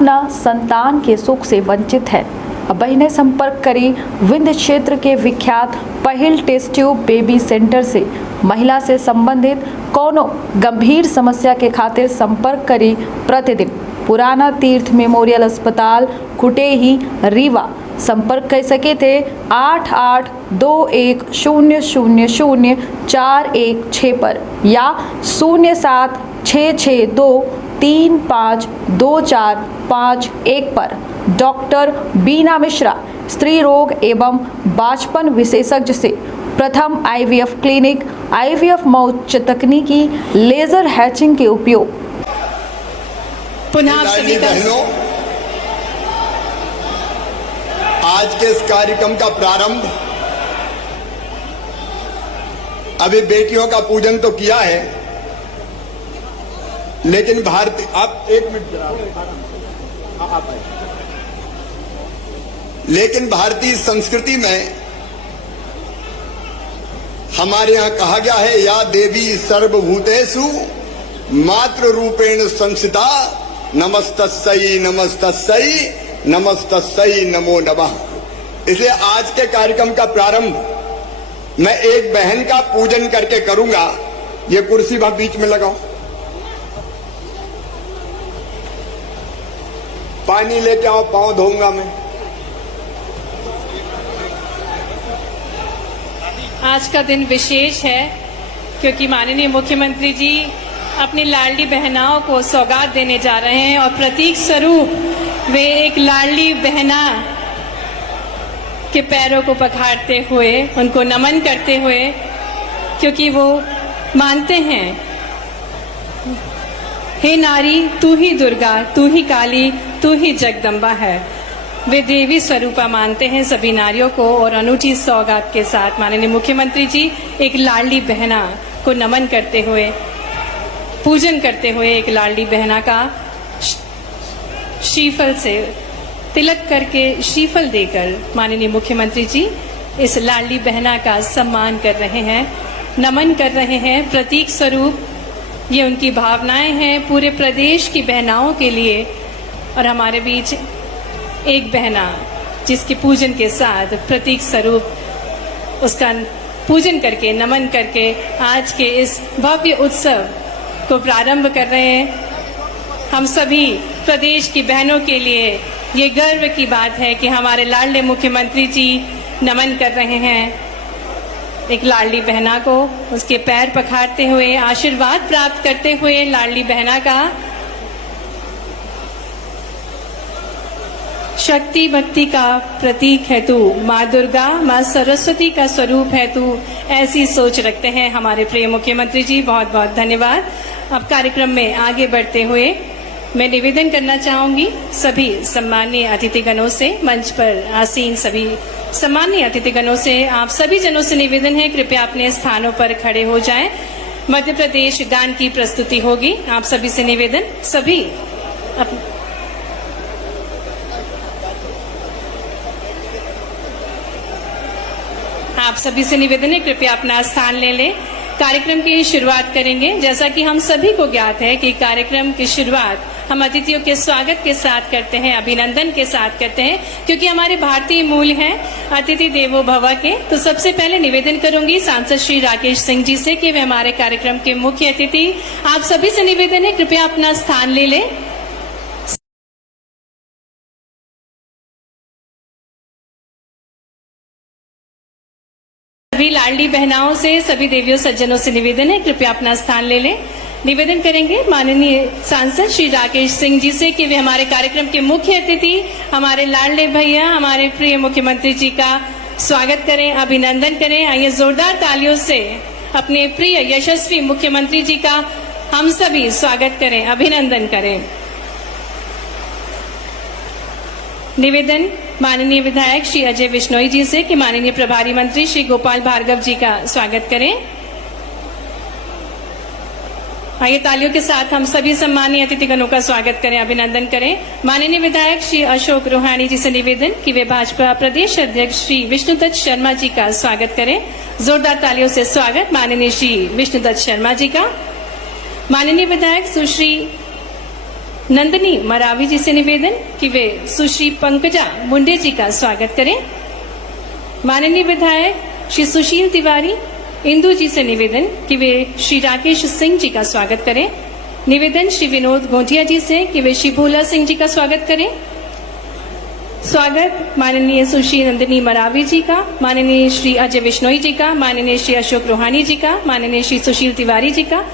अपना संतान के सुख से वंचित है। अब बहनें संपर्क करें विंध्य क्षेत्र के विख्यात पहिल टेस्ट ट्यूब बेबी सेंटर से। महिला से संबंधित कोनो गंभीर समस्या के खातिर संपर्क करें प्रतिदिन पुराना तीर्थ मेमोरियल अस्पताल कुटेही रीवा। संपर्क कर सके थे 8821000416 पर या 0766235245 पर। डॉक्टर बीना मिश्रा, स्त्री रोग एवं बांझपन विशेषज्ञ से प्रथम IVF क्लिनिक, IVF में उच्च तकनीकी लेजर हैचिंग के उपयोग। पुनः सभी बहनों, आज के इस कार्यक्रम का प्रारंभ अभी बेटियों का पूजन तो किया है, लेकिन भारतीय आप एक मिनट लेकिन भारतीय संस्कृति में हमारे यहां कहा गया है, या देवी सर्वभूतेषु मातृ रूपेण संस्थिता नमस्तस्यै नमस्तस्यै नमस्तस्यै नमो नमः। इसलिए आज के कार्यक्रम का प्रारंभ मैं एक बहन का पूजन करके करूंगा। ये कुर्सी वहां बीच में लगाओ, पानी लेके आओ, पांव धोऊंगा मैं। आज का दिन विशेष है क्योंकि माननीय मुख्यमंत्री जी अपनी लाडली बहनाओं को सौगात देने जा रहे हैं और प्रतीक स्वरूप वे एक लाडली बहना के पैरों को पखारते हुए उनको नमन करते हुए, क्योंकि वो मानते हैं हे नारी तू ही दुर्गा, तू ही काली, तू ही जगदम्बा है। वे देवी स्वरूपा मानते हैं सभी नारियों को और अनूठी सौगात के साथ माननीय मुख्यमंत्री जी एक लाडली बहना को नमन करते हुए, पूजन करते हुए एक लाडली बहना का श्रीफल से तिलक करके श्रीफल देकर माननीय मुख्यमंत्री जी इस लाडली बहना का सम्मान कर रहे हैं, नमन कर रहे हैं। प्रतीक स्वरूप ये उनकी भावनाएं हैं पूरे प्रदेश की बहनाओं के लिए। और हमारे बीच एक बहना जिसके पूजन के साथ प्रतीक स्वरूप उसका पूजन करके नमन करके आज के इस भव्य उत्सव को प्रारंभ कर रहे हैं। हम सभी प्रदेश की बहनों के लिए ये गर्व की बात है कि हमारे लाडले मुख्यमंत्री जी नमन कर रहे हैं एक लाडली बहना को, उसके पैर पखारते हुए आशीर्वाद प्राप्त करते हुए लाडली बहना का शक्ति भक्ति का प्रतीक है तू, माँ दुर्गा, माँ सरस्वती का स्वरूप है तू, ऐसी सोच रखते हैं हमारे प्रिय मुख्यमंत्री जी। बहुत बहुत धन्यवाद। अब कार्यक्रम में आगे बढ़ते हुए मैं निवेदन करना चाहूंगी सभी सम्माननीय अतिथिगणों से, मंच पर आसीन सभी सम्माननीय अतिथिगणों से, आप सभी जनों से निवेदन है कृपया अपने स्थानों पर खड़े हो जाएं। मध्य प्रदेश गान की प्रस्तुति होगी। आप सभी से निवेदन, सभी आप सभी से निवेदन है कृपया अपना स्थान ले लें। कार्यक्रम की शुरुआत करेंगे। जैसा कि हम सभी को ज्ञात है कि कार्यक्रम की शुरुआत हम अतिथियों के स्वागत के साथ करते हैं, अभिनंदन के साथ करते हैं, क्योंकि हमारे भारतीय मूल हैं अतिथि देवो भव के। तो सबसे पहले निवेदन करूंगी सांसद श्री राकेश सिंह जी से कि वे हमारे कार्यक्रम के मुख्य अतिथि। आप सभी से निवेदन है कृपया अपना स्थान ले लें। सभी लाडली बहनाओं से, सभी देवियों सज्जनों से निवेदन है कृपया अपना स्थान ले लें। निवेदन करेंगे माननीय सांसद श्री राकेश सिंह जी से कि वे हमारे कार्यक्रम के मुख्य अतिथि हमारे लाडले भैया, हमारे प्रिय मुख्यमंत्री जी का स्वागत करें, अभिनंदन करें। आइए जोरदार तालियों से अपने प्रिय यशस्वी मुख्यमंत्री जी का हम सभी स्वागत करें, अभिनंदन करें। निवेदन माननीय विधायक श्री अजय बिश्नोई जी से कि माननीय प्रभारी मंत्री श्री गोपाल भार्गव जी का स्वागत करें। आइए तालियों के साथ हम सभी सम्मानीय अतिथिगणों का स्वागत करें, अभिनंदन करें। माननीय विधायक श्री अशोक रोहाणी जी से निवेदन कि वे भाजपा प्रदेश अध्यक्ष श्री विष्णुदत्त शर्मा जी का स्वागत करें। जोरदार तालियों से स्वागत माननीय श्री विष्णुदत्त शर्मा जी का। माननीय विधायक सुश्री नंदिनी मरावी जी से निवेदन कि वे सुश्री पंकजा मुंडे जी का स्वागत करें। माननीय विधायक श्री सुशील तिवारी इंदु जी से निवेदन कि वे श्री राकेश सिंह जी का स्वागत करें। निवेदन श्री विनोद गोंठिया जी से कि वे श्री भोला सिंह जी का स्वागत करें। स्वागत माननीय सुश्री नंदिनी मरावी जी का, माननीय श्री अजय बिश्नोई जी का, माननीय श्री अशोक रोहानी जी का, माननीय श्री सुशील तिवारी जी का,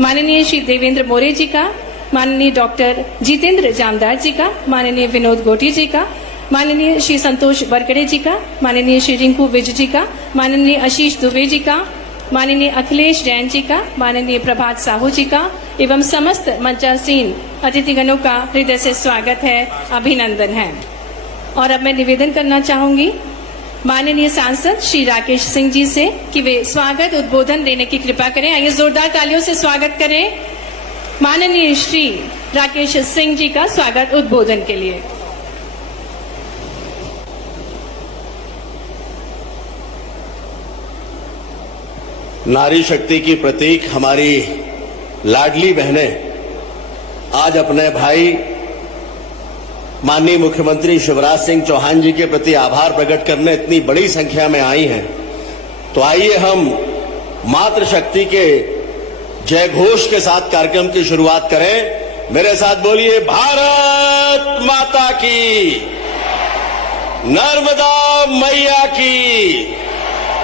माननीय श्री देवेंद्र मोरे जी का, माननीय डॉक्टर जितेंद्र जामदार जी का, माननीय विनोद गोटी जी का, माननीय श्री संतोष बरकड़े जी का, माननीय श्री रिंकू विज जी का, माननीय आशीष दुबे जी का, माननीय अखिलेश जैन जी का, माननीय प्रभात साहू जी का एवं समस्त मंचासीन अतिथिगणों का हृदय से स्वागत है, अभिनंदन है। और अब मैं निवेदन करना चाहूंगी माननीय सांसद श्री राकेश सिंह जी से कि वे स्वागत उद्बोधन देने की कृपा करें। आइए जोरदार तालियों से स्वागत करें माननीय श्री राकेश सिंह जी का स्वागत उद्बोधन के लिए। नारी शक्ति की प्रतीक हमारी लाडली बहनें आज अपने भाई माननीय मुख्यमंत्री शिवराज सिंह चौहान जी के प्रति आभार प्रकट करने इतनी बड़ी संख्या में आई हैं। तो आइए हम मातृशक्ति के जय घोष के साथ कार्यक्रम की शुरुआत करें। मेरे साथ बोलिए, भारत माता की, नर्मदा मैया की,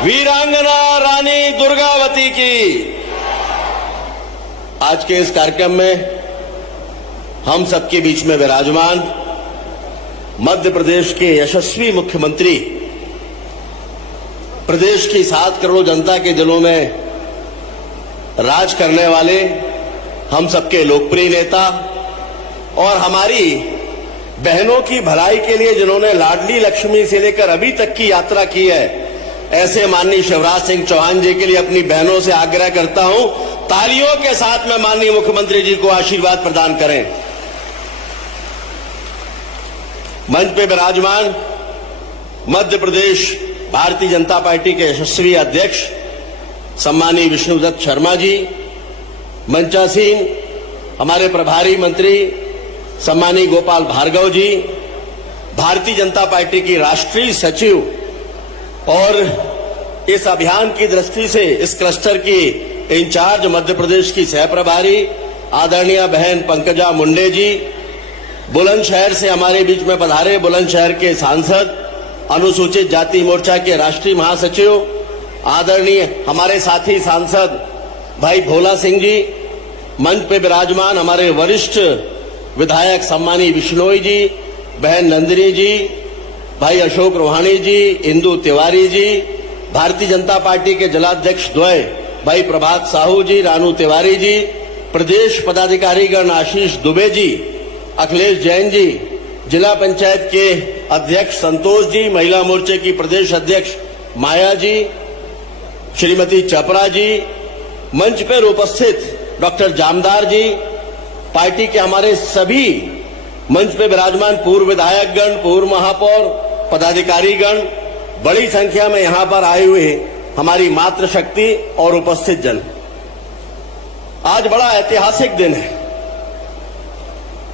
वीरांगना रानी दुर्गावती की। आज के इस कार्यक्रम में हम सबके बीच में विराजमान मध्य प्रदेश के यशस्वी मुख्यमंत्री, प्रदेश की 7 करोड़ जनता के दिलों में राज करने वाले, हम सबके लोकप्रिय नेता और हमारी बहनों की भलाई के लिए जिन्होंने लाडली लक्ष्मी से लेकर अभी तक की यात्रा की है, ऐसे माननीय शिवराज सिंह चौहान जी के लिए अपनी बहनों से आग्रह करता हूं, तालियों के साथ में माननीय मुख्यमंत्री जी को आशीर्वाद प्रदान करें। मंच पे विराजमान मध्य प्रदेश भारतीय जनता पार्टी के यशस्वी अध्यक्ष सम्मानीय विष्णुदत्त शर्मा जी, मंचासीन हमारे प्रभारी मंत्री सम्मानीय गोपाल भार्गव जी, भारतीय जनता पार्टी की राष्ट्रीय सचिव और इस अभियान की दृष्टि से इस क्लस्टर की इंचार्ज मध्य प्रदेश की सह प्रभारी आदरणीय बहन पंकजा मुंडे जी, बुलंदशहर से हमारे बीच में पधारे बुलंदशहर के सांसद, अनुसूचित जाति मोर्चा के राष्ट्रीय महासचिव आदरणीय हमारे साथी सांसद भाई भोला सिंह जी, मंच पे विराजमान हमारे वरिष्ठ विधायक सम्मानीय बिश्नोई जी, बहन नंदिनी जी, भाई अशोक रोहानी जी, इंदु तिवारी जी, भारतीय जनता पार्टी के जिलाध्यक्ष द्वय भाई प्रभात साहू जी, रानू तिवारी जी, प्रदेश पदाधिकारीगण आशीष दुबे जी, अखिलेश जैन जी, जिला पंचायत के अध्यक्ष संतोष जी, महिला मोर्चे की प्रदेश अध्यक्ष माया जी, श्रीमती चपरा जी, मंच पर उपस्थित डॉक्टर जामदार जी, पार्टी के हमारे सभी मंच पे विराजमान पूर्व विधायकगण, पूर्व महापौर, पदाधिकारीगण, बड़ी संख्या में यहां पर आए हुए हमारी मातृशक्ति और उपस्थित जन। आज बड़ा ऐतिहासिक दिन है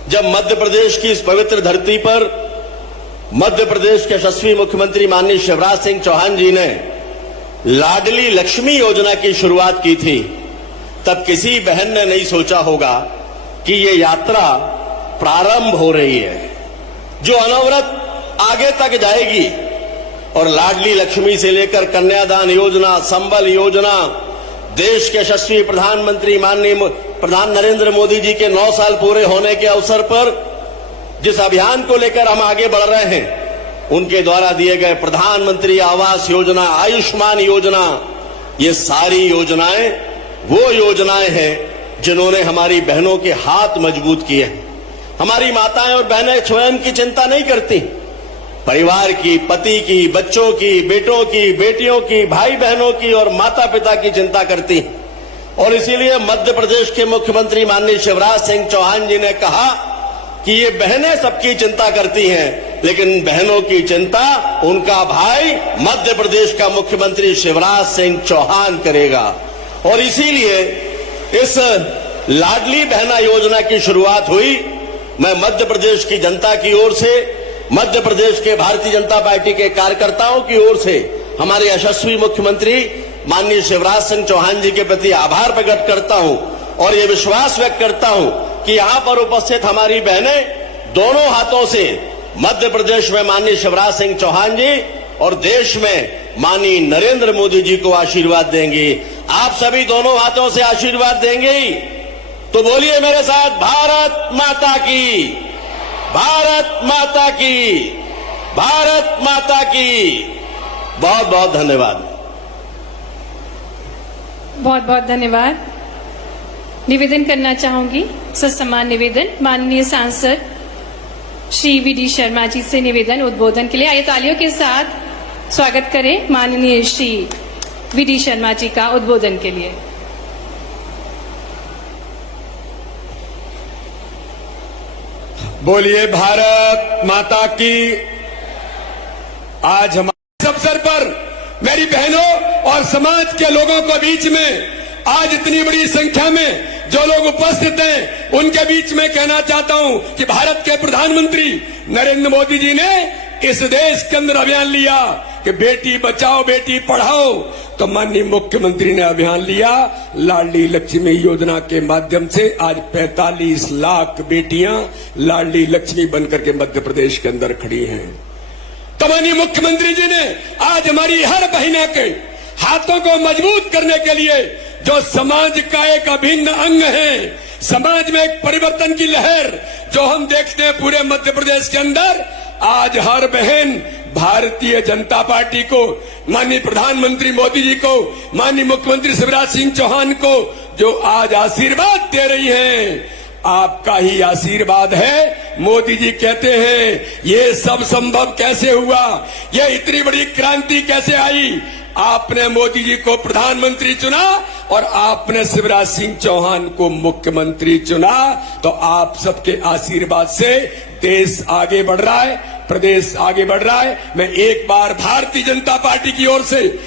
जब मध्य प्रदेश की इस पवित्र धरती पर मध्य प्रदेश के यशस्वी मुख्यमंत्री माननीय शिवराज सिंह चौहान जी ने लाडली लक्ष्मी योजना की शुरुआत की थी। तब किसी बहन ने नहीं सोचा होगा कि ये यात्रा प्रारंभ हो रही है, जो अनवरत आगे तक जाएगी और लाडली लक्ष्मी से लेकर कन्यादान योजना, संबल योजना, देश के यशस्वी प्रधानमंत्री माननीय प्रधान नरेंद्र मोदी जी के 9 साल पूरे होने के अवसर पर जिस अभियान को लेकर हम आगे बढ़ रहे हैं, उनके द्वारा दिए गए प्रधानमंत्री आवास योजना, आयुष्मान योजना, ये सारी योजनाएं वो योजनाएं हैं जिन्होंने हमारी बहनों के हाथ मजबूत किए हैं। हमारी माताएं और बहनें स्वयं की चिंता नहीं करती, परिवार की, पति की, बच्चों की, बेटों की, बेटियों की, भाई बहनों की और माता पिता की चिंता करती हैं। और इसीलिए मध्य प्रदेश के मुख्यमंत्री माननीय शिवराज सिंह चौहान जी ने कहा कि ये बहनें सबकी चिंता करती हैं, लेकिन बहनों की चिंता उनका भाई मध्य प्रदेश का मुख्यमंत्री शिवराज सिंह चौहान करेगा। और इसीलिए इस लाडली बहना योजना की शुरुआत हुई मैं मध्य प्रदेश की जनता की ओर से, मध्य प्रदेश के भारतीय जनता पार्टी के कार्यकर्ताओं की ओर से हमारे यशस्वी मुख्यमंत्री माननीय शिवराज सिंह चौहान जी के प्रति आभार प्रकट करता हूं और ये विश्वास व्यक्त करता हूं कि यहां पर उपस्थित हमारी बहनें दोनों हाथों से मध्य प्रदेश में माननीय शिवराज सिंह चौहान जी और देश में माननीय नरेंद्र मोदी जी को आशीर्वाद देंगी। आप सभी दोनों हाथों से आशीर्वाद देंगे ही तो बोलिए मेरे साथ, भारत माता की, भारत माता की, भारत माता की। बहुत बहुत धन्यवाद। बहुत बहुत धन्यवाद। निवेदन करना चाहूंगी, ससम्मान निवेदन माननीय सांसद श्री वी.डी. शर्मा जी से निवेदन उद्बोधन के लिए। आइए तालियों के साथ स्वागत करें माननीय श्री वी.डी. शर्मा जी का उद्बोधन के लिए। बोलिए भारत माता की। आज हमारे अवसर पर मेरी बहनों और समाज के लोगों के बीच में आज इतनी बड़ी संख्या में जो लोग उपस्थित हैं उनके बीच में कहना चाहता हूं कि भारत के प्रधानमंत्री नरेंद्र मोदी जी ने इस देश के अंदर अभियान लिया कि बेटी बचाओ बेटी पढ़ाओ, तो माननीय मुख्यमंत्री ने अभियान लिया लाडली लक्ष्मी योजना के माध्यम से आज 45 लाख बेटियां लाडली लक्ष्मी बनकर के मध्य प्रदेश के अंदर खड़ी हैं। तो माननीय मुख्यमंत्री जी ने आज हमारी हर बहिना के हाथों को मजबूत करने के लिए जो समाज का एक अभिन्न अंग है, समाज में एक परिवर्तन की लहर जो हम देखते हैं पूरे मध्य प्रदेश के अंदर, आज हर बहन भारतीय जनता पार्टी को, माननीय प्रधानमंत्री मोदी जी को, माननीय मुख्यमंत्री शिवराज सिंह चौहान को जो आज आशीर्वाद दे रही हैं, आपका ही आशीर्वाद है। मोदी जी कहते हैं ये सब संभव कैसे हुआ, ये इतनी बड़ी क्रांति कैसे आई। आपने मोदी जी को प्रधानमंत्री चुना और आपने शिवराज सिंह चौहान को मुख्यमंत्री चुना, तो आप सबके आशीर्वाद से देश आगे बढ़ रहा है, प्रदेश आगे बढ़ रहा है। मैं एक बार भारतीय जनता पार्टी की ओर से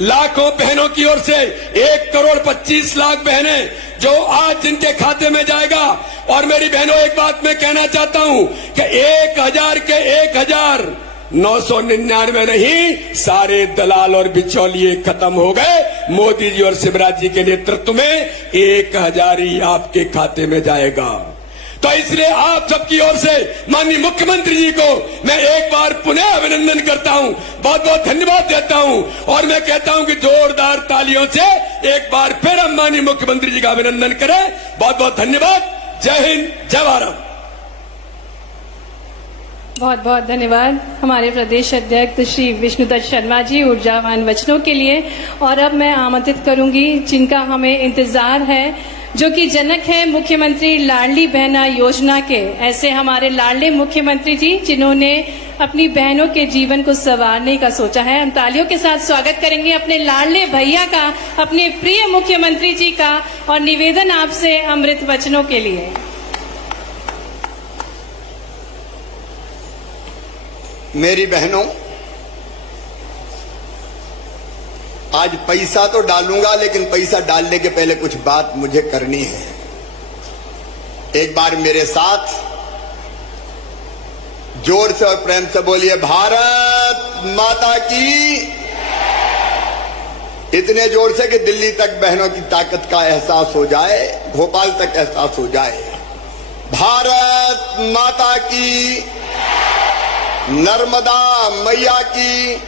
लाखों बहनों की ओर से 1,25,00,000 बहनें जो आज जिनके खाते में जाएगा, और मेरी बहनों एक बात मैं कहना चाहता हूं कि 1,000 के 1,999 नहीं, सारे दलाल और बिचौलिए खत्म हो गए। मोदी जी और शिवराज जी के नेतृत्व में 1,000 ही आपके खाते में जाएगा। तो इसलिए आप सबकी ओर से माननीय मुख्यमंत्री जी को मैं एक बार पुनः अभिनंदन करता हूं, बहुत बहुत धन्यवाद देता हूं, और मैं कहता हूं कि जोरदार तालियों से एक बार फिर हम माननीय मुख्यमंत्री जी का अभिनंदन करें। बहुत बहुत धन्यवाद। जय हिंद, जय भारत। बहुत बहुत धन्यवाद हमारे प्रदेश अध्यक्ष श्री विष्णुदत्त शर्मा जी ऊर्जावान वचनों के लिए। और अब मैं आमंत्रित करूंगी जिनका हमें इंतजार है, जो कि जनक है मुख्यमंत्री लाडली बहना योजना के, ऐसे हमारे लाडले मुख्यमंत्री जी जिन्होंने अपनी बहनों के जीवन को संवारने का सोचा है। हम तालियों के साथ स्वागत करेंगे अपने लाडले भैया का, अपने प्रिय मुख्यमंत्री जी का, और निवेदन आपसे अमृत वचनों के लिए। मेरी बहनों, आज पैसा तो डालूंगा, लेकिन पैसा डालने के पहले कुछ बात मुझे करनी है। एक बार मेरे साथ जोर से और प्रेम से बोलिए, भारत माता की। इतने जोर से कि दिल्ली तक बहनों की ताकत का एहसास हो जाए, भोपाल तक एहसास हो जाए। भारत माता की, नर्मदा मैया की,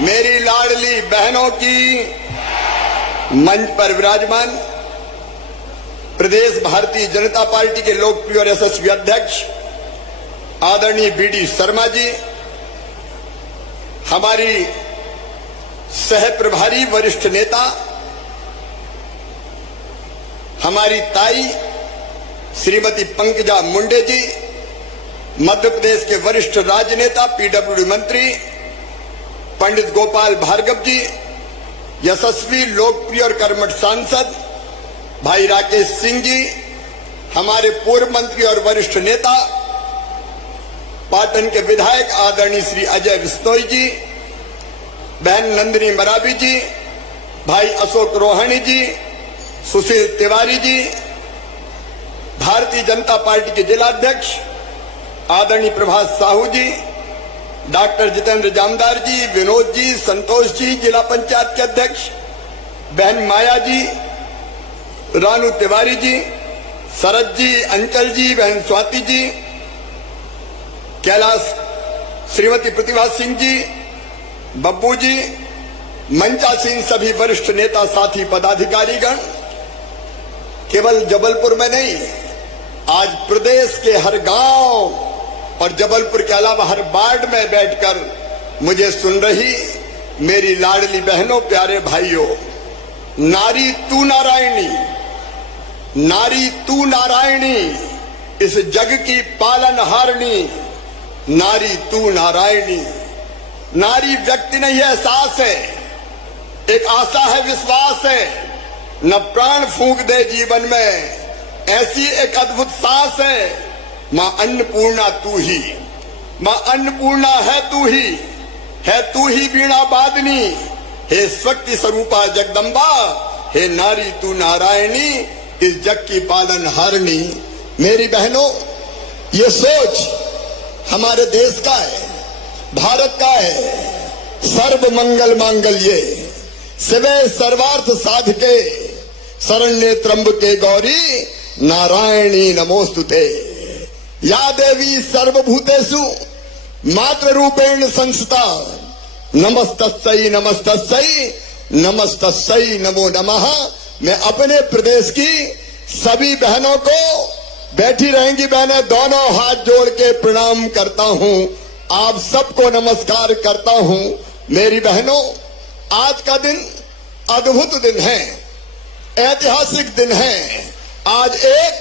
मेरी लाडली बहनों की। मंच पर विराजमान प्रदेश भारतीय जनता पार्टी के लोकप्रिय और यशस्वी अध्यक्ष आदरणीय वी.डी. शर्मा जी, हमारी सह प्रभारी वरिष्ठ नेता हमारी ताई श्रीमती पंकजा मुंडे जी, मध्य प्रदेश के वरिष्ठ राजनेता पीडब्ल्यूडी मंत्री पंडित गोपाल भार्गव जी, यशस्वी लोकप्रिय और कर्मठ सांसद भाई राकेश सिंह जी, हमारे पूर्व मंत्री और वरिष्ठ नेता पाटन के विधायक आदरणीय श्री अजय बिश्नोई जी, बहन नंदिनी मरावी जी, भाई अशोक रोहानी जी, सुशील तिवारी जी, भारतीय जनता पार्टी के जिला अध्यक्ष आदरणीय प्रभात साहू जी, डॉक्टर जितेंद्र जामदार जी, विनोद जी, संतोष जी, जिला पंचायत के अध्यक्ष बहन माया जी, रानू तिवारी जी, शरद जी, अंचल जी, बहन स्वाति जी, कैलाश श्रीमती प्रतिभा सिंह जी, बब्बू जी, मंचासीन सभी वरिष्ठ नेता साथी पदाधिकारीगण, केवल जबलपुर में नहीं, आज प्रदेश के हर गांव और जबलपुर के अलावा हर वार्ड में बैठकर मुझे सुन रही मेरी लाडली बहनों, प्यारे भाइयों, नारी तू नारायणी, नारी तू नारायणी, इस जग की पालनहारिणी, नारी तू नारायणी। नारी व्यक्ति नहीं है, एहसास है, एक आशा है, विश्वास है, न प्राण फूंक दे जीवन में, ऐसी एक अद्भुत सांस है। मां अन्नपूर्णा तू ही, मां अन्नपूर्णा है तू ही वीणा वादनी, हे शक्ति स्वरूपा जगदम्बा, हे नारी तू नारायणी, इस जग की पालनहारिणी। मेरी बहनों, ये सोच हमारे देश का है, भारत का है। सर्व मंगल मांगल्ये शिवे सर्वार्थ साधके शरण्ये त्र्यंबके गौरी नारायणी नमोस्तुते। या देवी सर्वभूतेषु मातृ रूपेण संस्था नमस्तस्यै नमस्तस्यै नमस्तस्यै नमो नमः। मैं अपने प्रदेश की सभी बहनों को, बैठी रहेंगी बहनें, दोनों हाथ जोड़ के प्रणाम करता हूं, आप सबको नमस्कार करता हूं। मेरी बहनों, आज का दिन अद्भुत दिन है, ऐतिहासिक दिन है। आज एक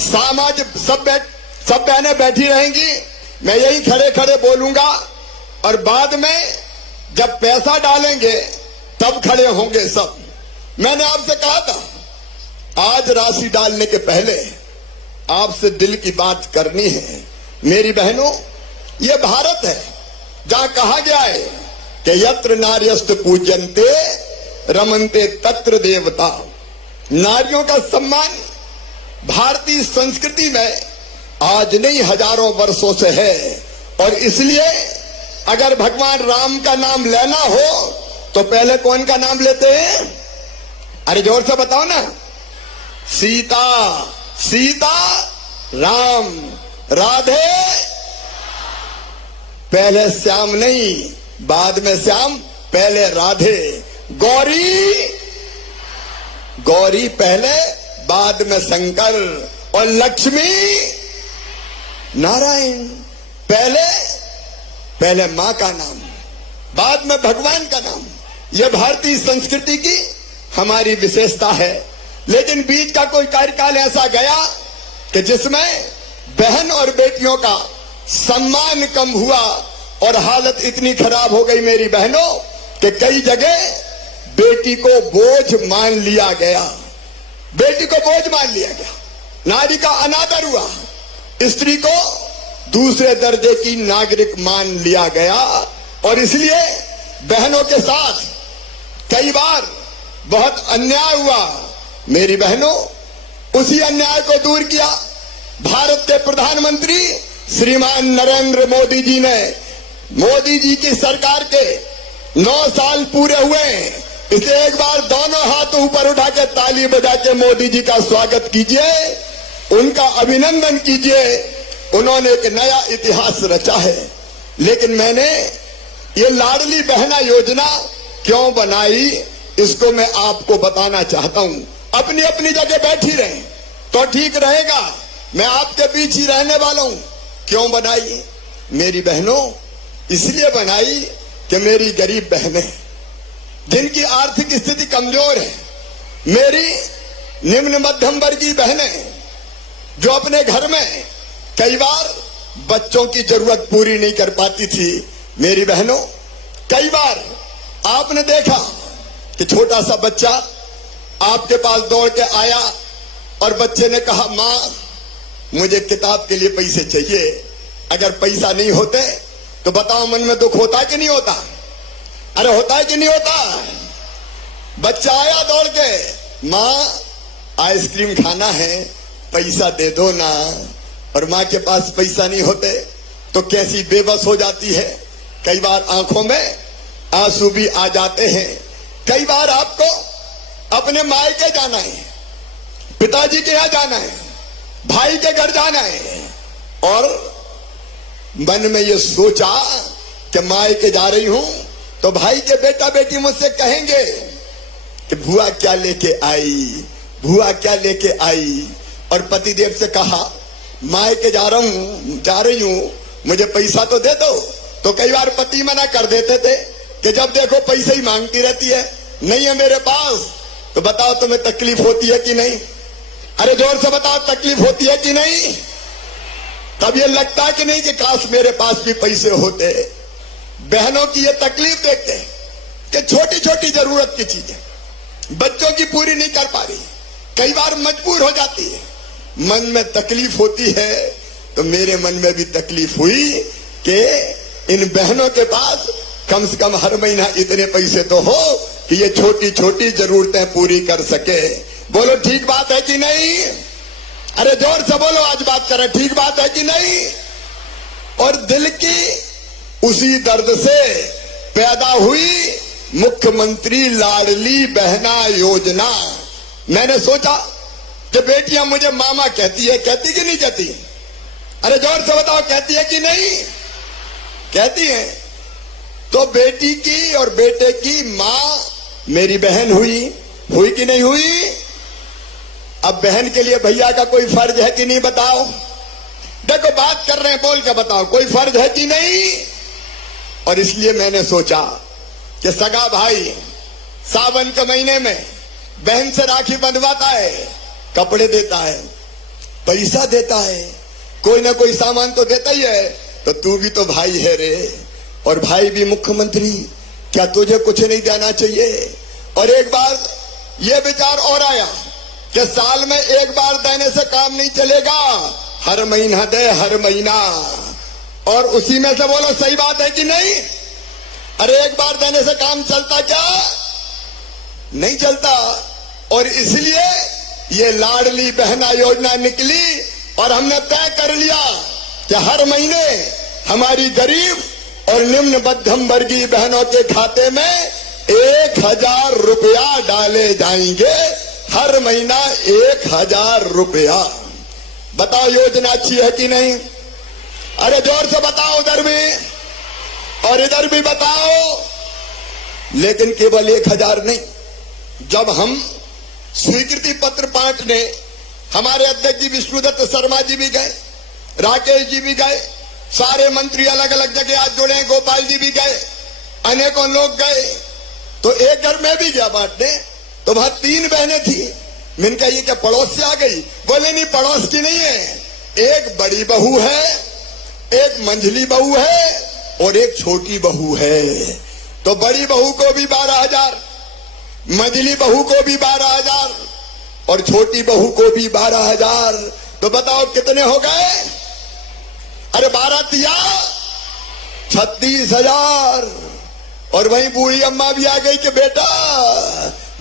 सामाजिक सब बहनें बैठी रहेंगी, मैं यही खड़े खड़े बोलूंगा और बाद में जब पैसा डालेंगे तब खड़े होंगे सब। मैंने आपसे कहा था, आज राशि डालने के पहले आपसे दिल की बात करनी है। मेरी बहनों, ये भारत है जहां कहा गया है कि यत्र नार्यस्त पूज्यन्ते रमन्ते तत्र देवता। नारियों का सम्मान भारतीय संस्कृति में आज नहीं, हजारों वर्षों से है। और इसलिए अगर भगवान राम का नाम लेना हो तो पहले कौन का नाम लेते हैं? अरे जोर से बताओ ना। सीता, सीता, राम, राधे, पहले श्याम नहीं, बाद में श्याम, पहले राधे। गौरी, गौरी पहले, बाद में शंकर। और लक्ष्मी नारायण, पहले मां का नाम, बाद में भगवान का नाम। यह भारतीय संस्कृति की हमारी विशेषता है। लेकिन बीच का कोई कार्यकाल ऐसा गया कि जिसमें बहन और बेटियों का सम्मान कम हुआ और हालत इतनी खराब हो गई मेरी बहनों कि कई जगह बेटी को बोझ मान लिया गया, बेटी को बोझ मान लिया गया, नारी का अनादर हुआ, स्त्री को दूसरे दर्जे की नागरिक मान लिया गया। और इसलिए बहनों के साथ कई बार बहुत अन्याय हुआ। मेरी बहनों, उसी अन्याय को दूर किया भारत के प्रधानमंत्री श्रीमान नरेंद्र मोदी जी ने। मोदी जी की सरकार के 9 साल पूरे हुए, इसे एक बार दोनों हाथ ऊपर उठा के ताली बजा के मोदी जी का स्वागत कीजिए, उनका अभिनंदन कीजिए। उन्होंने एक नया इतिहास रचा है। लेकिन मैंने ये लाडली बहना योजना क्यों बनाई, इसको मैं आपको बताना चाहता हूं। अपनी अपनी जगह बैठी रहे तो ठीक रहेगा, मैं आपके बीच ही रहने वाला हूं। क्यों बनाई मेरी बहनों? इसलिए बनाई कि मेरी गरीब बहनें जिनकी आर्थिक स्थिति कमजोर है, मेरी निम्न मध्यम वर्गीय बहनें जो अपने घर में कई बार बच्चों की जरूरत पूरी नहीं कर पाती थी। मेरी बहनों, कई बार आपने देखा कि छोटा सा बच्चा आपके पास दौड़ के आया और बच्चे ने कहा, मां मुझे किताब के लिए पैसे चाहिए। अगर पैसा नहीं होते तो बताओ मन में दुख होता है कि नहीं होता? अरे होता है कि नहीं होता? बच्चा आया दौड़ के, मां आइसक्रीम खाना है, पैसा दे दो ना। और माँ के पास पैसा नहीं होते तो कैसी बेबस हो जाती है। कई बार आंखों में आंसू भी आ जाते हैं। कई बार आपको अपने मायके जाना है, पिताजी के यहाँ जाना है, भाई के घर जाना है, और मन में ये सोचा कि मायके जा रही हूं तो भाई के बेटा बेटी मुझसे कहेंगे कि भुआ क्या लेके आई, भुआ क्या लेके आई। और पतिदेव से कहा मायके जा रही हूं, मुझे पैसा तो दे दो। तो कई बार पति मना कर देते थे कि जब देखो पैसे ही मांगती रहती है, नहीं है मेरे पास। तो बताओ तुम्हें तकलीफ होती है कि नहीं? अरे जोर से बताओ, तकलीफ होती है कि नहीं? तब ये लगता है कि नहीं कि काश मेरे पास भी पैसे होते। बहनों की ये तकलीफ देखते कि छोटी छोटी जरूरत की चीजें बच्चों की पूरी नहीं कर पा रही, कई बार मजबूर हो जाती है, मन में तकलीफ होती है। तो मेरे मन में भी तकलीफ हुई कि इन बहनों के पास कम से कम हर महीना इतने पैसे तो हो कि ये छोटी छोटी जरूरतें पूरी कर सके। बोलो ठीक बात है कि नहीं? अरे जोर से बोलो, आज बात करें, ठीक बात है कि नहीं? और दिल की उसी दर्द से पैदा हुई मुख्यमंत्री लाडली बहना योजना। मैंने सोचा कि बेटियां मुझे मामा कहती है, कहती कि नहीं कहती? अरे जोर से बताओ, कहती है कि नहीं? कहती है। तो बेटी की और बेटे की मां मेरी बहन हुई कि नहीं हुई? अब बहन के लिए भैया का कोई फर्ज है कि नहीं? बताओ। देखो बात कर रहे हैं, बोल के बताओ, कोई फर्ज है कि नहीं? और इसलिए मैंने सोचा कि सगा भाई सावन के महीने में बहन से राखी बंधवाता है, कपड़े देता है, पैसा देता है, कोई ना कोई सामान तो देता ही है। तो तू भी तो भाई है रे, और भाई भी मुख्यमंत्री, क्या तुझे कुछ नहीं देना चाहिए? और एक बार यह विचार और आया कि साल में एक बार देने से काम नहीं चलेगा, हर महीना दे, हर महीना। और उसी में से बोलो सही बात है कि नहीं? अरे एक बार देने से काम चलता क्या? नहीं चलता। और इसलिए ये लाडली बहना योजना निकली और हमने तय कर लिया कि हर महीने हमारी गरीब और निम्न मध्यम वर्गीय बहनों के खाते में 1000 रुपया डाले जाएंगे। हर महीना 1000 रुपया। बताओ योजना अच्छी है कि नहीं? अरे जोर से बताओ, उधर भी और इधर भी बताओ। लेकिन केवल 1000 नहीं, जब हम स्वीकृति पत्र बांटने हमारे अध्यक्ष जी विष्णुदत्त शर्मा जी भी गए, राकेश जी भी गए, सारे मंत्री अलग अलग जगह आज जुड़े, गोपाल जी भी गए, अनेकों लोग गए। तो एक घर में भी गया बांटने, तो वहां 3 बहनें थी। मैंने कहा ये क्या पड़ोस से आ गई? बोले नहीं, पड़ोस की नहीं है, एक बड़ी बहू है, एक मंझली बहू है और एक छोटी बहू है। तो बड़ी बहू को भी 12,000, मंझली बहू को भी 12,000 और छोटी बहू को भी 12,000। तो बताओ कितने हो गए? अरे 12 तिया 36,000। और वहीं बूढ़ी अम्मा भी आ गई कि बेटा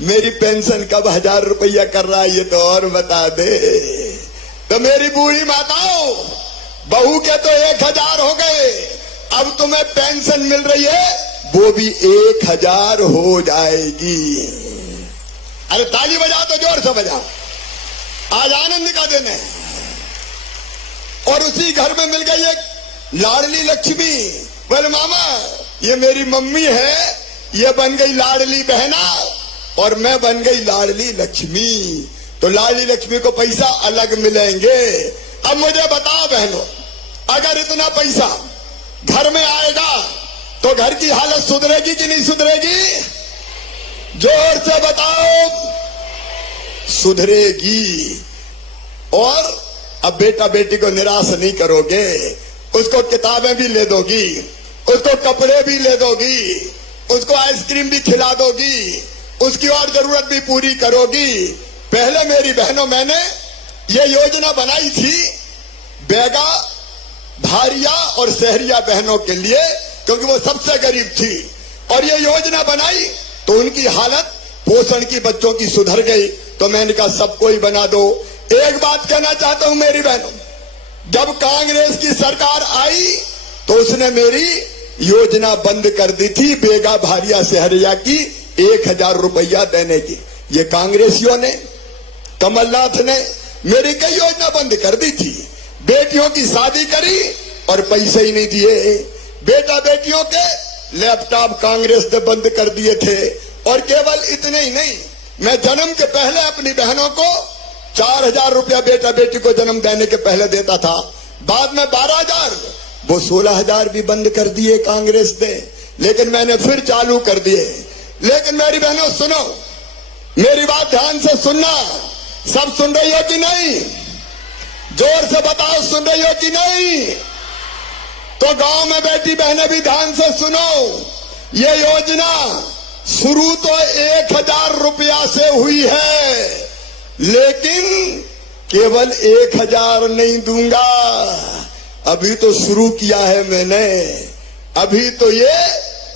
मेरी पेंशन कब 1000 रुपया कर रहा है, ये तो और बता दे। तो मेरी बूढ़ी माताओं, बहू के तो 1000 हो गए, अब तुम्हें पेंशन मिल रही है वो भी 1000 हो जाएगी। अरे ताली बजाओ तो जोर से बजाओ, आज आनंद का दिन है। और उसी घर में मिल गई एक लाडली लक्ष्मी। बोले मामा ये मेरी मम्मी है, ये बन गई लाडली बहना और मैं बन गई लाडली लक्ष्मी। तो लाडली लक्ष्मी को पैसा अलग मिलेंगे। अब मुझे बताओ बहनों, अगर इतना पैसा घर में आएगा तो घर की हालत सुधरेगी कि नहीं सुधरेगी? जोर से बताओ, सुधरेगी। और अब बेटा बेटी को निराश नहीं करोगे, उसको किताबें भी ले दोगी, उसको कपड़े भी ले दोगी, उसको आइसक्रीम भी खिला दोगी, उसकी और जरूरत भी पूरी करोगी। पहले मेरी बहनों मैंने ये योजना बनाई थी बेगा, भारिया और शहरिया बहनों के लिए, क्योंकि वो सबसे गरीब थी। और ये योजना बनाई तो उनकी हालत पोषण की बच्चों की सुधर गई। तो मैंने कहा सबको ही बना दो, एक बात कहना चाहता हूं मेरी बहनों, जब कांग्रेस की सरकार आई तो उसने मेरी योजना बंद कर दी थी बेगा भारिया सहरिया की 1000 रुपया देने की। ये कांग्रेसियों ने, कमलनाथ ने मेरी कई योजना बंद कर दी थी। बेटियों की शादी करी और पैसे ही नहीं दिए। बेटा बेटियों के लैपटॉप कांग्रेस ने बंद कर दिए थे। और केवल इतने ही नहीं, मैं जन्म के पहले अपनी बहनों को 4000 रुपया बेटा बेटी को जन्म देने के पहले देता था, बाद में 12000, वो 16000 भी बंद कर दिए कांग्रेस ने, लेकिन मैंने फिर चालू कर दिए। लेकिन मेरी बहनों सुनो, मेरी बात ध्यान से सुनना। सब सुन रही हो कि नहीं? जोर से बताओ सुन रही हो कि नहीं? तो गांव में बैठी बहनें भी ध्यान से सुनो। ये योजना शुरू तो 1000 रुपया से हुई है, लेकिन केवल 1000 नहीं दूंगा। अभी तो शुरू किया है मैंने, अभी तो ये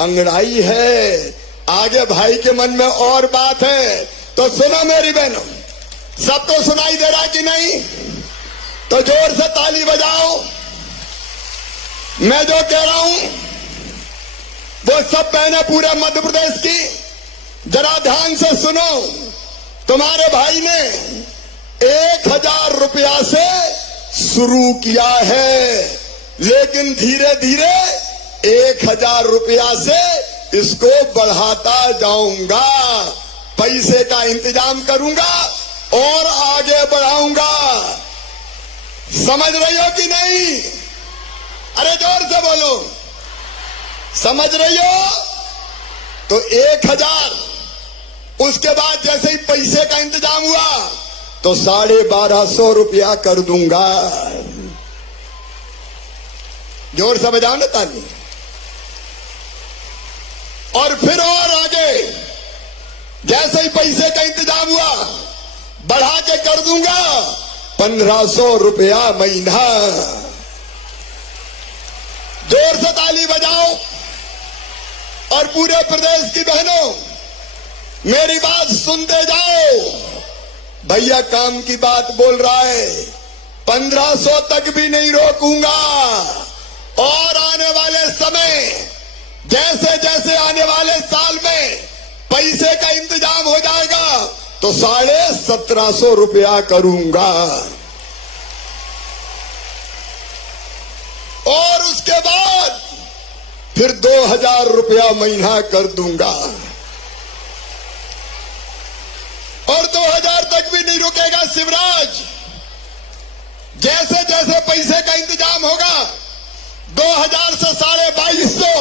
अंगड़ाई है। आगे भाई के मन में और बात है, तो सुनो मेरी बहनों। सबको सुनाई दे रहा कि नहीं? तो जोर से ताली बजाओ। मैं जो कह रहा हूं वो सब बहनें पूरे मध्य प्रदेश की जरा ध्यान से सुनो। तुम्हारे भाई ने 1000 रुपया से शुरू किया है, लेकिन धीरे धीरे 1000 रुपया से इसको बढ़ाता जाऊंगा। पैसे का इंतजाम करूंगा और आगे बढ़ाऊंगा। समझ रही हो कि नहीं? अरे जोर से बोलो, समझ रही हो? तो 1000, उसके बाद जैसे ही पैसे का इंतजाम हुआ तो 1250 रुपया कर दूंगा। जोर से बजाओ ना ताली। और फिर और आगे जैसे ही पैसे का इंतजाम हुआ बढ़ा के कर दूंगा 1500 रुपया महीना। जोर से ताली बजाओ। और पूरे प्रदेश की बहनों मेरी बात सुनते जाओ। भैया काम की बात बोल रहा है, 1500 तक भी नहीं रोकूंगा। और आने वाले समय, जैसे जैसे आने वाले साल में पैसे का इंतजाम हो जाएगा तो 1750 रुपया करूंगा। और उसके बाद फिर 2000 रुपया महीना कर दूंगा। और 2000 तक भी नहीं रुकेगा शिवराज। जैसे जैसे पैसे का इंतजाम होगा 2000 से 2250,